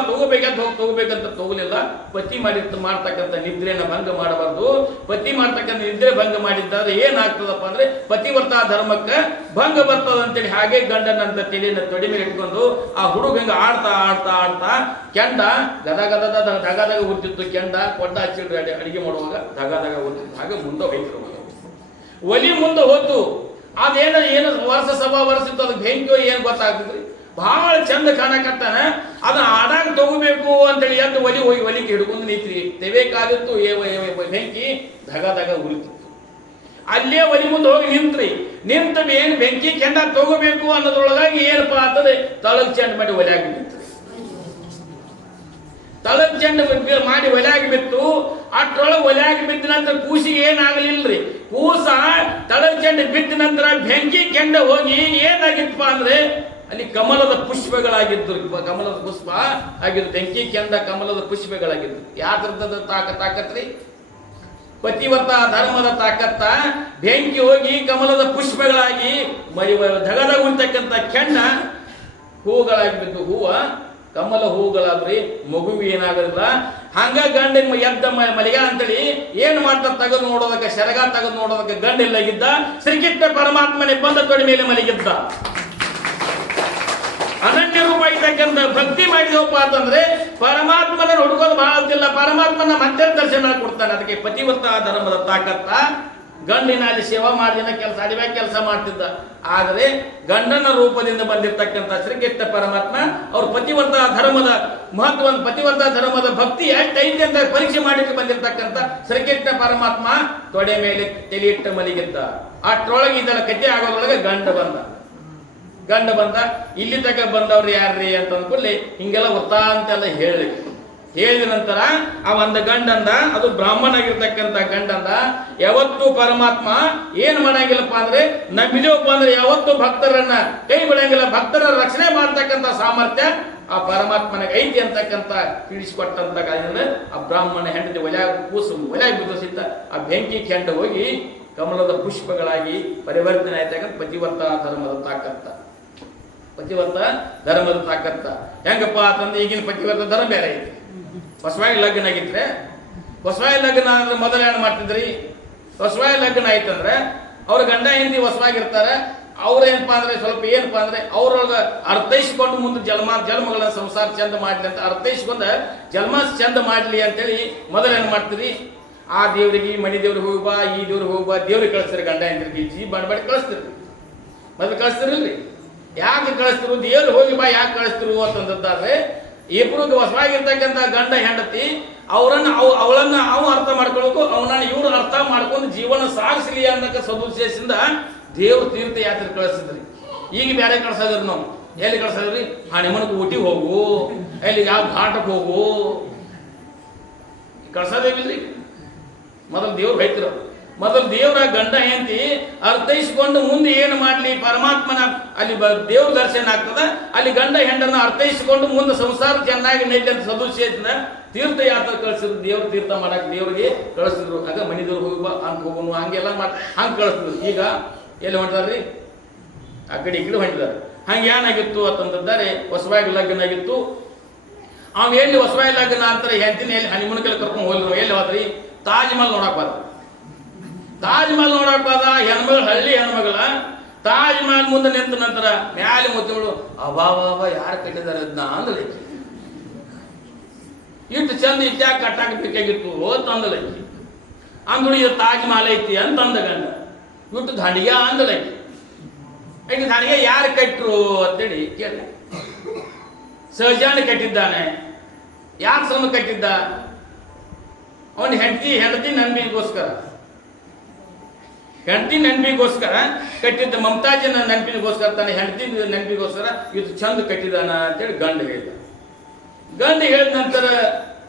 ತಗೋಬೇಕಂತ ಹೋಗಿ ತಗೋಬೇಕಂತ ತಗೋಲಿಲ್ಲ. ಪತಿ ಮಾಡ್ತಕ್ಕಂಥ ನಿದ್ರೆಯನ್ನು ಭಂಗ ಮಾಡಬಾರ್ದು. ಪತಿ ಮಾಡ್ತಕ್ಕಂಥ ನಿದ್ರೆ ಭಂಗ ಮಾಡಿದ್ದಾದ್ರೆ ಏನಾಗ್ತದಪ್ಪ ಅಂದ್ರೆ ಪತಿವ್ರತಾ ಧರ್ಮಕ್ಕೆ ಭಂಗ ಬರ್ತದ ಅಂತೇಳಿ ಹಾಗೆ ಗಂಡನಂತ ತಲೆಯನ್ನು ತೊಡೆ ಮೇಲೆ ಇಟ್ಕೊಂಡು ಆ ಹುಡುಗ ಹಿಂಗ ಆಡ್ತಾ ಆಡ್ತಾ ಆಡ್ತಾ ಕೆಂಡ ದಗದಾಗ ಉರ್ತಿತ್ತು. ಕೆಂಡ ಕೊಡ್ಡ ಹಚ್ಚಿಡ್ರಿ ಅಡಿಗೆ ಮಾಡುವಾಗ ದಗದಾಗ ಉರ್ತಿತ್ತು. ಹಾಗೆ ಮುಂದೆ ಹೋಯ್ತು. ಒಲಿ ಮುಂದೆ ಹೋತು. ಏನು ವರ್ಷಿತ್ತು ಅದಕ್ಕೆ ಬೆಂಕಿಯೋ ಏನು ಗೊತ್ತಾಗ್ತದ್ರಿ. ಬಹಳ ಚಂದ ಕಾಣಕತ್ತಾನ. ಅದನ್ನ ಆಡಂಗ್ ತಗೋಬೇಕು ಅಂತೇಳಿ ಎದ್ದು ಹೋಗಿ ಒಲಿಗೆ ಹಿಡ್ಕೊಂಡು ನಿಂತ್ರಿ. ತೆಬೇಕಾದಿತ್ತು ಬೆಂಕಿ ಧಗದಾಗ ಉರಿತಿತ್ತು. ಅಲ್ಲೇ ಒಲಿ ಮುಂದೆ ಹೋಗಿ ನಿಂತ ಏನ್ ಬೆಂಕಿ ಕೆಂಡ ತಗೋಬೇಕು ಅನ್ನೋದ್ರೊಳಗಾಗಿ ಏನಪ್ಪಾ ಆಗ್ತದೆ, ತಳಗ್ ಚೆಂಡ ಮಾಡಿ ಒಲೆಯಾಗಿ ಬಿತ್ತು. ತಳಗ್ ಚೆಂಡ ಮಾಡಿ ಒಲೆಯಾಗಿ ಬಿತ್ತು. ಅಷ್ಟ್ರೊಳಗೆ ಒಲೆಯಾಗಿ ಬಿದ್ದ ನಂತರ ಕೂಸಿಗೆ ಏನಾಗಲಿಲ್ರಿ. ಕೂಸ ತಳಗ್ ಚೆಂಡ ಬಿದ್ದ ನಂತರ ಬೆಂಕಿ ಕೆಂಡ ಹೋಗಿ ಏನಾಗಿತ್ತಪ್ಪ ಅಂದ್ರೆ ಅಲ್ಲಿ ಕಮಲದ ಪುಷ್ಪಗಳಾಗಿದ್ದು. ಕಮಲದ ಪುಷ್ಪ ಆಗಿದ್ದು. ಬೆಂಕಿ ಕೆಂಡ ಕಮಲದ ಪುಷ್ಪಗಳಾಗಿದ್ದು. ಯಾವ್ದ್ರದ ತಾಕತ್ರಿ? ಪತಿವ್ರತ ಧರ್ಮದ ತಾಕತ್ತ. ಬೆಂಕಿ ಹೋಗಿ ಕಮಲದ ಪುಷ್ಪಗಳಾಗಿ ಧಗದ ಉಂಟಕ್ಕಂಥ ಕೆಂಡ ಹೂಗಳಾಗಿ ಬಿದ್ದು. ಹೂವ ಕಮಲ ಹೂಗಳಾದ್ರಿ. ಮಗುವಿ ಏನಾಗಲಿಲ್ಲ. ಹಂಗ ಗಂಡ ಎದ್ದ ಮಲಿಗ ಅಂತೇಳಿ ಏನ್ ಮಾಡ್ತಾರೆ, ತೆಗೆದು ನೋಡೋದಕ್ಕೆ ಶರಗ ತೆಗೆದು ನೋಡೋದಕ್ಕೆ ಗಂಡ ಇಲ್ಲಾಗಿದ್ದ. ಶ್ರೀಕೃಷ್ಣ ಪರಮಾತ್ಮನೇ ಬಂದ ತೊಡೆ ಮೇಲೆ ಮಲಗಿದ್ದ. ಅನನ್ಯ ರೂಪ ಇರ್ತಕ್ಕಂಥ ಭಕ್ತಿ ಮಾಡಿದವಪ್ಪ ಅಂತಂದ್ರೆ ಪರಮಾತ್ಮನ ಹುಡುಕೋದು ಬಹಳ ಅಂತಿಲ್ಲ. ಪರಮಾತ್ಮನ ಮತ್ತೆ ದರ್ಶನ ಕೊಡ್ತಾನೆ. ಅದಕ್ಕೆ ಪತಿವ್ರತ ಧರ್ಮದ ತಾಕತ್ತ. ಗಂಡಿನ ಅಲ್ಲಿ ಸೇವಾ ಮಾಡಿದ ಕೆಲಸ ಅಡಿವ್ಯಾಗ ಕೆಲಸ ಮಾಡ್ತಿದ್ದ. ಆದರೆ ಗಂಡನ ರೂಪದಿಂದ ಬಂದಿರತಕ್ಕಂಥ ಶ್ರೀಕೃಷ್ಣ ಪರಮಾತ್ಮ ಅವ್ರ ಪತಿವ್ರತ ಧರ್ಮದ ಮಹತ್ವವನ್ನು, ಪತಿವ್ರತ ಧರ್ಮದ ಭಕ್ತಿ ಎಷ್ಟೈತೆ ಅಂತ ಪರೀಕ್ಷೆ ಮಾಡಿಟ್ಟು ಬಂದಿರತಕ್ಕಂಥ ಶ್ರೀಕೃಷ್ಣ ಪರಮಾತ್ಮ ತೊಡೆ ಮೇಲೆ ತಲೆ ಇಟ್ಟ ಮಲಗಿದ್ದ. ಅಷ್ಟರೊಳಗೆ ಇದರ ಕಥೆ ಆಗೋದ್ರೊಳಗೆ ಗಂಡ ಬಂದ. ಇಲ್ಲಿ ತಕ ಬಂದವ್ರು ಯಾರ್ರಿ ಅಂತ ಅಂದ್ಕೊಳ್ಳಿ ಹಿಂಗೆಲ್ಲ ಗೊತ್ತಾ ಅಂತೆಲ್ಲ ಹೇಳಿದ ನಂತರ ಆ ಒಂದು ಗಂಡಂದ, ಅದು ಬ್ರಾಹ್ಮಣ ಆಗಿರ್ತಕ್ಕಂಥ ಗಂಡಂದ, ಯಾವತ್ತು ಪರಮಾತ್ಮ ಏನ್ ಮಾಡಂಗಿಲ್ಲಪ್ಪ ಅಂದ್ರೆ ನಂಬಿದೇವಪ್ಪ ಅಂದ್ರೆ ಯಾವತ್ತು ಭಕ್ತರನ್ನ ಕೈ ಬಿಡಂಗಿಲ್ಲ. ಭಕ್ತರ ರಕ್ಷಣೆ ಮಾಡ್ತಕ್ಕಂಥ ಸಾಮರ್ಥ್ಯ ಆ ಪರಮಾತ್ಮನಿಗೆ ಐತಿ ಅಂತಕ್ಕಂಥ ತಿಳಿಸಿಕೊಟ್ಟಂತ ಕಾರಣದಿಂದ ಆ ಬ್ರಾಹ್ಮಣ ಹೆಂಡತಿ ಒಲೆಯಾಗಿ ಬಿದ್ದಿದ್ದ. ಆ ಬೆಂಕಿ ಕೆಂಡ ಹೋಗಿ ಕಮಲದ ಪುಷ್ಪಗಳಾಗಿ ಪರಿವರ್ತನೆ ಆಯ್ತಕ್ಕಂಥ ಪತಿವ್ರತ ಧರ್ಮದ ತಾಕತ್ತ. ಪತಿವ್ರತ ಧರ್ಮದ ತಾಕತ್ತ ಹೆಂಗಪ್ಪ ಅಂತಂದ್ರೆ ಈಗಿನ ಪತಿವ್ರತ ಧರ್ಮ ಬೇರೆ ಐತಿ. ಹೊಸವಾಗಿ ಲಗ್ನ ಆಗಿದ್ರೆ, ಹೊಸವಾಗಿ ಲಗ್ನ ಅಂದ್ರೆ ಮೊದಲು ಏನು ಮಾಡ್ತಿದ್ರಿ, ಹೊಸವಾಗಿ ಲಗ್ನ ಆಯ್ತಂದ್ರೆ ಅವ್ರ ಗಂಡ ಹೆಂಡತಿ ಹೊಸವಾಗಿರ್ತಾರೆ. ಅವ್ರೇನಪ್ಪಾ ಅಂದ್ರೆ ಸ್ವಲ್ಪ ಏನಪ್ಪಾ ಅಂದ್ರೆ ಅವ್ರೊಳಗ ಅರ್ಥೈಸಿಕೊಂಡು ಮುಂದೆ ಜನ್ಮಗಳ ಸಂಸಾರ ಚಂದ ಮಾಡ್ಲಿ ಅಂತ ಅರ್ಥೈಸಿಕೊಂಡ ಜನ್ಮ ಚಂದ ಮಾಡ್ಲಿ ಅಂತೇಳಿ ಮೊದಲು ಏನ್ ಮಾಡ್ತೀರಿ, ಆ ದೇವ್ರಿಗೆ ಮನಿ ದೇವ್ರಿಗೆ ಹೋಗಿ ಬಾ, ಈ ದೇವ್ರಿಗೆ ಹೋಗಿ ಬಾ, ದೇವ್ರಿಗೆ ಕಳಿಸ್ತೀರಿ. ಗಂಡ ಹೆಂಡ್ರಿಗೆ ಜೀ ಬಾಡಿ ಕಳಿಸ್ತೀರಿ. ಮೊದಲು ಕಳಿಸ್ತಿರಿಲ್ರಿ. ಯಾಕೆ ಕಳಿಸ್ತಿರು, ದೇವ್ರಿಗೆ ಹೋಗಿ ಬಾ ಯಾಕೆ ಕಳಿಸ್ತಿರು ಅಂತಂದಾದ್ರೆ ಇಬ್ಬರಿಗೆ ಹೊಸವಾಗಿರ್ತಕ್ಕಂಥ ಗಂಡ ಹೆಂಡತಿ ಅವಳನ್ನ ಅವ ಅರ್ಥ ಮಾಡ್ಕೊಳ್ಬೇಕು, ಅವನನ್ನ ಇವ್ರು ಅರ್ಥ ಮಾಡ್ಕೊಂಡು ಜೀವನ ಸಾಗಿಸಲಿ ಅನ್ನಕ ಸದುದ್ದೇಶದಿಂದ ದೇವ್ರ ತೀರ್ಥ ಯಾತ್ರೆ ಕಳಿಸಿದ್ರಿ. ಈಗ ಬೇರೆ ಕಳ್ಸೋದ್ರಿ. ನಾವು ಎಲ್ಲಿ ಕಳ್ಸೋದ್ರಿ, ಆ ನಿಮ್ಮನಕ್ಕೆ ಊಟಿಗೆ ಹೋಗು, ಎಲ್ಲಿ ಯಾವ ಘಾಟಕ್ಕೆ ಹೋಗು ಕಳ್ಸೋದೇವಿಲ್ರಿ. ಮೊದಲು ದೇವ್ರು ಬೈತಿರೋ, ಮೊದಲು ದೇವರ ಗಂಡ ಹೆಂಡತಿ ಅರ್ಥೈಸಿಕೊಂಡು ಮುಂದೆ ಏನು ಮಾಡ್ಲಿ, ಪರಮಾತ್ಮನ ಅಲ್ಲಿ ದೇವ್ರ ದರ್ಶನ ಆಗ್ತದ. ಅಲ್ಲಿ ಗಂಡ ಹೆಂಡನ್ನ ಅರ್ಥೈಸಿಕೊಂಡು ಮುಂದೆ ಸಂಸಾರ ಚೆನ್ನಾಗಿ ನೈಲಿ ಅಂತ ಸದುದ್ದೇಶದಿಂದ ತೀರ್ಥಯಾತ್ರೆ ಕಳಿಸಿದ್ರು. ದೇವ್ರ ತೀರ್ಥ ಮಾಡಕ್ ದೇವ್ರಿಗೆ ಕಳಿಸಿದ್ರು. ಆಗ ಮನಿದವ್ರು ಹೋಗಿ ಬಾ ಹಂಗೆ ಹೋಗೋನು ಹಂಗೆಲ್ಲ ಹಂಗೆ ಕಳಿಸಿದ್ರು. ಈಗ ಎಲ್ಲಿ ಹೊಂಟಾರ್ರಿ, ಆ ಕಡೆ ಈ ಕಡೆ ಹೊಂಟಿದ್ದಾರೆ. ಹಂಗೆ ಏನಾಗಿತ್ತು ಅಂತಂದಿದ್ದಾರೆ, ಹೊಸವಾಗಿ ಲಗ್ನ ಆಗಿತ್ತು. ಅವ್ ಎಲ್ಲಿ ಹೊಸವಾಗಿ ಲಗ್ನ ಅಂತಾರೆ ಹೆಂಡತಿನ ಎಲ್ಲಿ ಹನಿಮೂನ್ಕೆಲ್ಲ ಕರ್ಕೊಂಡು ಹೋದ್ರು. ಎಲ್ಲಿ ಹೋದ್ರಿ, ತಾಜ್ ಮಹಲ್ ನೋಡಕ್ ಬಾರ. ತಾಜ್ ಮಹಲ್ ನೋಡಕ್ ಬಾದ ಹೆಣ್ಮಗಳು, ಹಳ್ಳಿ ಹೆಣ್ಮಗಳ ತಾಜ್ ಮಹಲ್ ಮುಂದೆ ನಿಂತ ನಂತರ ಮ್ಯಾಲೆ ಮುತ್ತಗಳು ಅಬಾಬಾಬಾ ಯಾರು ಕಟ್ಟಿದ್ದಾರೆ ಅದನ್ನ ಅಂದ್ರೆ ಇಟ್ಟು ಚಂದ ಇಟ್ಯಾಗ ಕಟ್ಟಾಕ ಬೇಕಾಗಿತ್ತು ತಂದಲಕ್ಕಿ ಅಂದಳು. ಇದು ತಾಜ್ ಮಹಲ್ ಐತಿ ಅಂತಂದ ಗಂಡ. ಇಟ್ಟು ದಾಂಡಿಗೆ ಅಂದಲಕ್ಕಿ. ಈಗ ದಾಂಡಿಗೆ ಯಾರು ಕಟ್ಟರು ಅಂತೇಳಿ ಕೇಳಿ. ಸಹಜಾನ ಕಟ್ಟಿದ್ದಾನೆ. ಯಾರು ಶ್ರಮ ಕಟ್ಟಿದ್ದ? ಅವನ ಹೆಂಡತಿ ನನ್ಬಿಗೋಸ್ಕರ ಕಟ್ಟಿದ್ದ. ಮಮತಾಜಿನ ನೆನಪಿಗೋಸ್ಕರ, ತನ್ನ ಹೆಂಡತಿ ನೆನಪಿಗೋಸ್ಕರ ಇದು ಚಂದ ಕಟ್ಟಿದಾನ ಅಂತೇಳಿ ಗಂಡ ಹೇಳಿದ. ಗಂಡ ಹೇಳಿದ ನಂತರ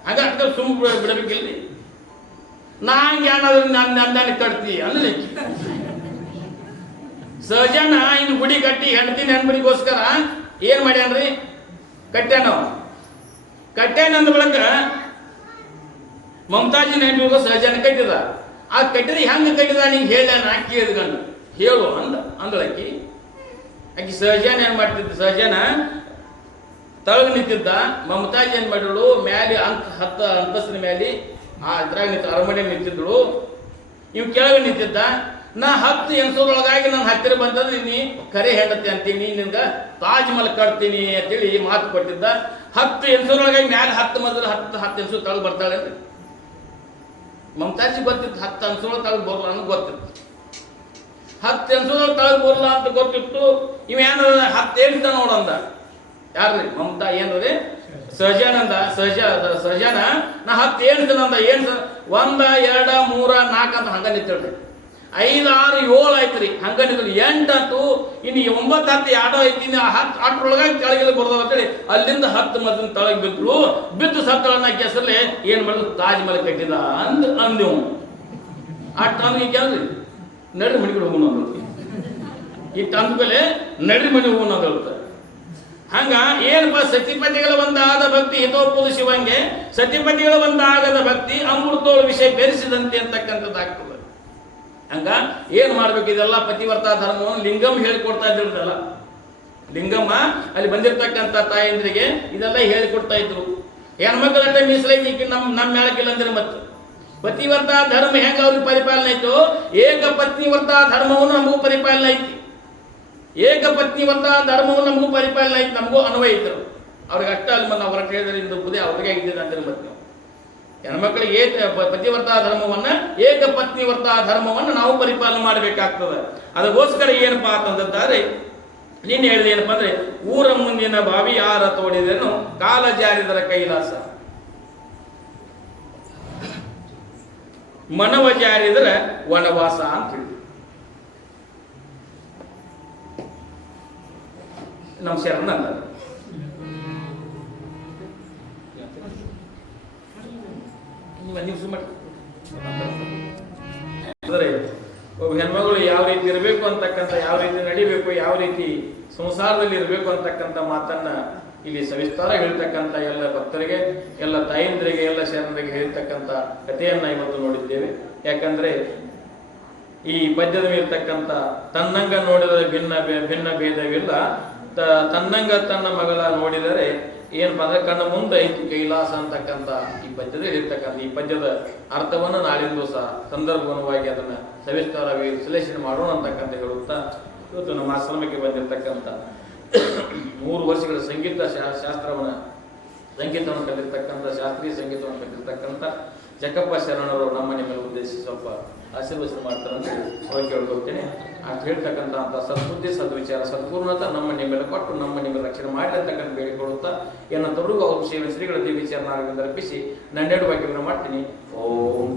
ಹಂಗ ಸುಮ್ಮ ಬಿಡಬೇಕಿಲ್ರಿ. ನಾ ಹಂಗೆ ಏನಾದ್ರು ನನ್ನ ಕಟ್ತಿ ಅಂದ್ರೆ ಸಹಜನ ಇನ್ನು ಗುಡಿ ಕಟ್ಟಿ ಹೆಂಡತಿ ನೆನಪಿಗೋಸ್ಕರ ಏನ್ ಮಾಡ್ಯಾನ್ರಿ, ಕಟ್ಟ್ಯಾನಂದ ಬಳಕ ಮಮತಾಜಿ ನೆನಪಿಗೋಸ್ಕರ ಸಹಜನ ಕಟ್ಟಿದ. ಆ ಕಟ್ಟಿದ ಹೆಂಗೆ ಕಟ್ಟಿದ ನಿಂಗೆ ಹೇಳ ನಾ ಕೇಳಿದ ಗಂಡ ಹೇಳು ಅಂದಳಕ್ಕಿ. ಆಕಿ ಸಹಜನ ಏನ್ ಮಾಡ್ತಿದ್ದ, ಸಹಜನ ತಳಗ್ ನಿಂತಿದ್ದ. ಮಮತಾಜ್ ಏನ್ ಮಾಡಿದಳು, ಮ್ಯಾಲೆ 10 ಅಂತಸ್ತಿನ ಮ್ಯಾಲೆ ಇದ್ರಾಗ ನಿಂತ ಅರಮನೆ ನಿಂತಿದ್ದಳು. ಇವ್ ಕೆಳಗೆ ನಿಂತಿದ್ದ. ನಾ 10 ಎನ್ಸೋದ್ರೊಳಗಾಗಿ ನನ್ನ ಹತ್ತಿರ ಬಂತಂದ್ರೆ ನೀ ಕರೆ ಹೆಂಡತಿ ಅಂತೀನಿ, ನಿನ್ಗ ತಾಜ್ ಮಹಲ್ ಕಟ್ತೀನಿ ಅಂತೇಳಿ ಮಾತು ಕೊಟ್ಟಿದ್ದ. 10 ಎನ್ಸೋದ್ರೊಳಗಾಗಿ ಮ್ಯಾಲೆ 10 ಮೊದಲು 10 ಎನ್ಸೋ ತಳಗ್ ಬರ್ತಾಳೆ ಅಂದ್ರೆ ಮಮತಾಜಿ ಗೊತ್ತಿತ್ತು. 10 ಎನ್ಸೋಳ ತಳಗ್ ಬರಲ್ಲ ಅನ್ನೋದು ಗೊತ್ತಿತ್ತು. 10 ಎನ್ಸೋಳ ತಳಗ್ ಬರಲ್ಲ ಅಂತ ಗೊತ್ತಿತ್ತು. ಇವ ಏನ 10 ಏಳ್ತ ನೋಡಂದ. ಯಾರ್ರಿ ಮಮತಾ ಏನ್ರಿ ಸಹಜಾನಂದ ಸಹಜಾನ ನಾ 10 ಏಳ್ತನಂದ. ಏನ್ 1 2 3 4 ಅಂತ ಹಂಗ ನಿಂತೇಳ್ರಿ. 5 6 7 ಆಯ್ತ್ರಿ ಹಂಗ ನಿಂತೇಳಿ. 8 ಆಯ್ತು. ಇನ್ನು 9 10 2 ಐತಿ. 10 ಅಟ್ರೊಳಗಾಗಿ ಕೆಳಗಿಲ್ಲ ಬರ್ದಾವ ಅಂತೇಳಿ ಅಲ್ಲಿಂದ 10 ಮದ್ದಿನ ತಳಗ್ ಬಿದ್ರು. ಬಿದ್ದು ಸತ್ತಳನ್ನ ಕೆಸರ್ಲೆ ಏನ್ ಮಾಡಿದ್ರು, ತಾಜ್ ಮಹಲ್ ಕಟ್ಟಿದ ಅಂದೆವು. ಅಟ್ ಅಂದ್ರಿ ಕೇಳ್ರಿ, ನಡ್ರಿ ಮಣಿಗಳು ಹೋಗೋಣ ಅಂತ. ಇಟ್ಟು ಅಂದ್ಮೇಲೆ ನಡ್ರಿ ಮನೆ ಹೋಗೋಣ ಅಂತ. ಹಂಗ ಏನಪ್ಪ, ಸತಿಪತಿಗಳ ಒಂದಾದ ಭಕ್ತಿ ಹಿತೋಪುದು ಶಿವಂಗೆ, ಸತಿಪತಿಗಳ ಒಂದಾಗದ ಭಕ್ತಿ ಅಮೃತೋಳ ವಿಷಯ ಬೆರೆಸಿದಂತೆ ಅಂತಕ್ಕಂಥದ್ದಾಗ್ತದೆ. ಹಂಗ ಏನ್ ಮಾಡ್ಬೇಕು, ಇದೆಲ್ಲ ಪತಿವರ್ತ ಧರ್ಮವನ್ನು ಲಿಂಗಮ್ ಹೇಳಿಕೊಡ್ತಾ ಇದ್ದಿರ್ತಲ್ಲ. ಲಿಂಗಮ್ಮ ಅಲ್ಲಿ ಬಂದಿರ್ತಕ್ಕಂಥ ತಾಯಂದ್ರಿಗೆ ಇದೆಲ್ಲ ಹೇಳಿಕೊಡ್ತಾ ಇದ್ರು. ಹೆಣ್ಮಕ್ಳಂತ ಮೀಸಲಾಗಿ ನಮ್ಮ ಮೇಳಕ್ಕಿಲ್ಲ ಅಂದ್ರೆ ಮತ್ತೆ ಪತಿವರ್ತ ಧರ್ಮ ಹೆಂಗ ಅವ್ರಿಗೆ ಪರಿಪಾಲನೆ ಆಯ್ತು, ಏಕ ಪತ್ನಿವರ್ತ ಧರ್ಮವನ್ನು ನಮಗೂ ಪರಿಪಾಲನೆ ಐತಿ. ಏಕ ಪತ್ನಿವರ್ತ ಧರ್ಮವನ್ನು ನಮಗೂ ಪರಿಪಾಲನೆ ಐತಿ, ನಮಗೂ ಅನ್ವಯ ಇದ್ರು. ಅವ್ರಿಗೆ ಅಷ್ಟ ಅಲ್ಲಿ ನಾವು ಹೊರಗೆ ಹೇಳಿದ್ರಿಂದ ಬುದ್ಧಿ ಅವ್ರಿಗೆ ಆಗಿದ್ದಿಲ್ಲ ಅಂದ್ರೆ ಮತ್ತೆ ಹೆಣ್ಮಕ್ಳಿಗೆ ಪತಿವರ್ತ ಧರ್ಮವನ್ನ, ಏಕ ಪತ್ನಿವರ್ತ ಧರ್ಮವನ್ನು ನಾವು ಪರಿಪಾಲನೆ ಮಾಡಬೇಕಾಗ್ತದೆ. ಅದಕ್ಕೋಸ್ಕರ ಏನಪ್ಪಾ ಅಂತಂದ್ರೆ ನೀನು ಹೇಳಿದ ಏನಪ್ಪಾ ಅಂದ್ರೆ, ಊರ ಮುಂದಿನ ಬಾವಿ ಯಾರ ತೋಡಿದನು, ಕಾಲ ಜಾರಿದರ ಕೈಲಾಸ, ಮನವ ಜಾರಿದರ ವನವಾಸ ಅಂತ ಹೇಳಿ ನಮ್ಮ ಶರಣ ಅಂತಾರೆ. ಒಬ್ಬ ಹೆಣ್ಮಗಳು ಯಾವ ರೀತಿ ಇರಬೇಕು ಅಂತಕ್ಕಂಥ, ಯಾವ ರೀತಿ ನಡಿಬೇಕು, ಯಾವ ರೀತಿ ಸಂಸಾರದಲ್ಲಿ ಇರಬೇಕು ಅಂತಕ್ಕಂಥ ಮಾತನ್ನ ಇಲ್ಲಿ ಸವಿಸ್ತಾರ ಹೇಳ್ತಕ್ಕಂಥ ಎಲ್ಲ ಭಕ್ತರಿಗೆ, ಎಲ್ಲ ತಾಯಂದ್ರಿಗೆ, ಎಲ್ಲ ಶರಣರಿಗೆ ಹೇಳ್ತಕ್ಕಂಥ ಕಥೆಯನ್ನ ಇವತ್ತು ನೋಡಿದ್ದೇವೆ. ಯಾಕಂದ್ರೆ ಈ ಪದ್ಯದ ಮೇಲ್ತಕ್ಕಂಥ ತನ್ನಂಗ ನೋಡಿದರೆ ಭಿನ್ನ ಭೇದವಿಲ್ಲ, ತನ್ನಂಗ ತನ್ನ ಮಗಳ ನೋಡಿದರೆ ಏನಪ್ಪ ಅಂದ್ರೆ ಕಣ್ಣ ಮುಂದೆ ಐತಿ ಕೈಲಾಸ ಅಂತಕ್ಕಂಥ ಈ ಪದ್ಯದಲ್ಲಿ ಇರ್ತಕ್ಕಂಥ ಈ ಪದ್ಯದ ಅರ್ಥವನ್ನು ನಾಳಿನ ದಿವಸ ಸಂದರ್ಭವಾಗಿ ಅದನ್ನ ಸವಿಸ್ತಾರವಾಗಿ ವಿಶ್ಲೇಷಣೆ ಮಾಡೋಣ ಅಂತಕ್ಕಂಥ ಹೇಳುತ್ತಾ, ಇವತ್ತು ನಮ್ಮ ಆಶ್ರಮಕ್ಕೆ ಬಂದಿರತಕ್ಕಂಥ 3 ವರ್ಷಗಳ ಸಂಗೀತವನ್ನು ಕಲಿರ್ತಕ್ಕಂಥ, ಶಾಸ್ತ್ರೀಯ ಸಂಗೀತವನ್ನು ಕಲಿರ್ತಕ್ಕಂಥ ಜಕ್ಕಪ್ಪ ಶರಣರು ನಮ್ಮನೆ ಮೇಲೆ ಉದ್ದೇಶಿಸಿ ಸ್ವಲ್ಪ ಆಶೀರ್ವಚನೆ ಮಾಡ್ತಾರೆ ಅಂತ ಅವ್ರು ಕೇಳ್ಕೊಳ್ತೇನೆ. ಅಂತ ಹೇಳ್ತಕ್ಕಂಥ ಸದ್ಬುದ್ಧಿ, ಸದ್ವಿಚಾರ, ಸದ್ಗುರುನಾಥ ನಮ್ಮ ಮೇಲೆ ಕೊಟ್ಟು ನಮ್ಮ ಮೇಲೆ ರಕ್ಷಣೆ ಮಾಡಿ ಅಂತಕ್ಕಂಥ ಬೇಡಿಕೊಳ್ಳುತ್ತಾ ಏನಂತವ್ರಿಗೂ ಅವ್ರ ಶ್ರೀಗಳ ದಿವ್ಯ ವಿಚಾರ ಅರ್ಪಿಸಿ ನನ್ನೆರಡು ವಾಕ್ಯವನ್ನು ಮಾಡ್ತೀನಿ. ಓಂ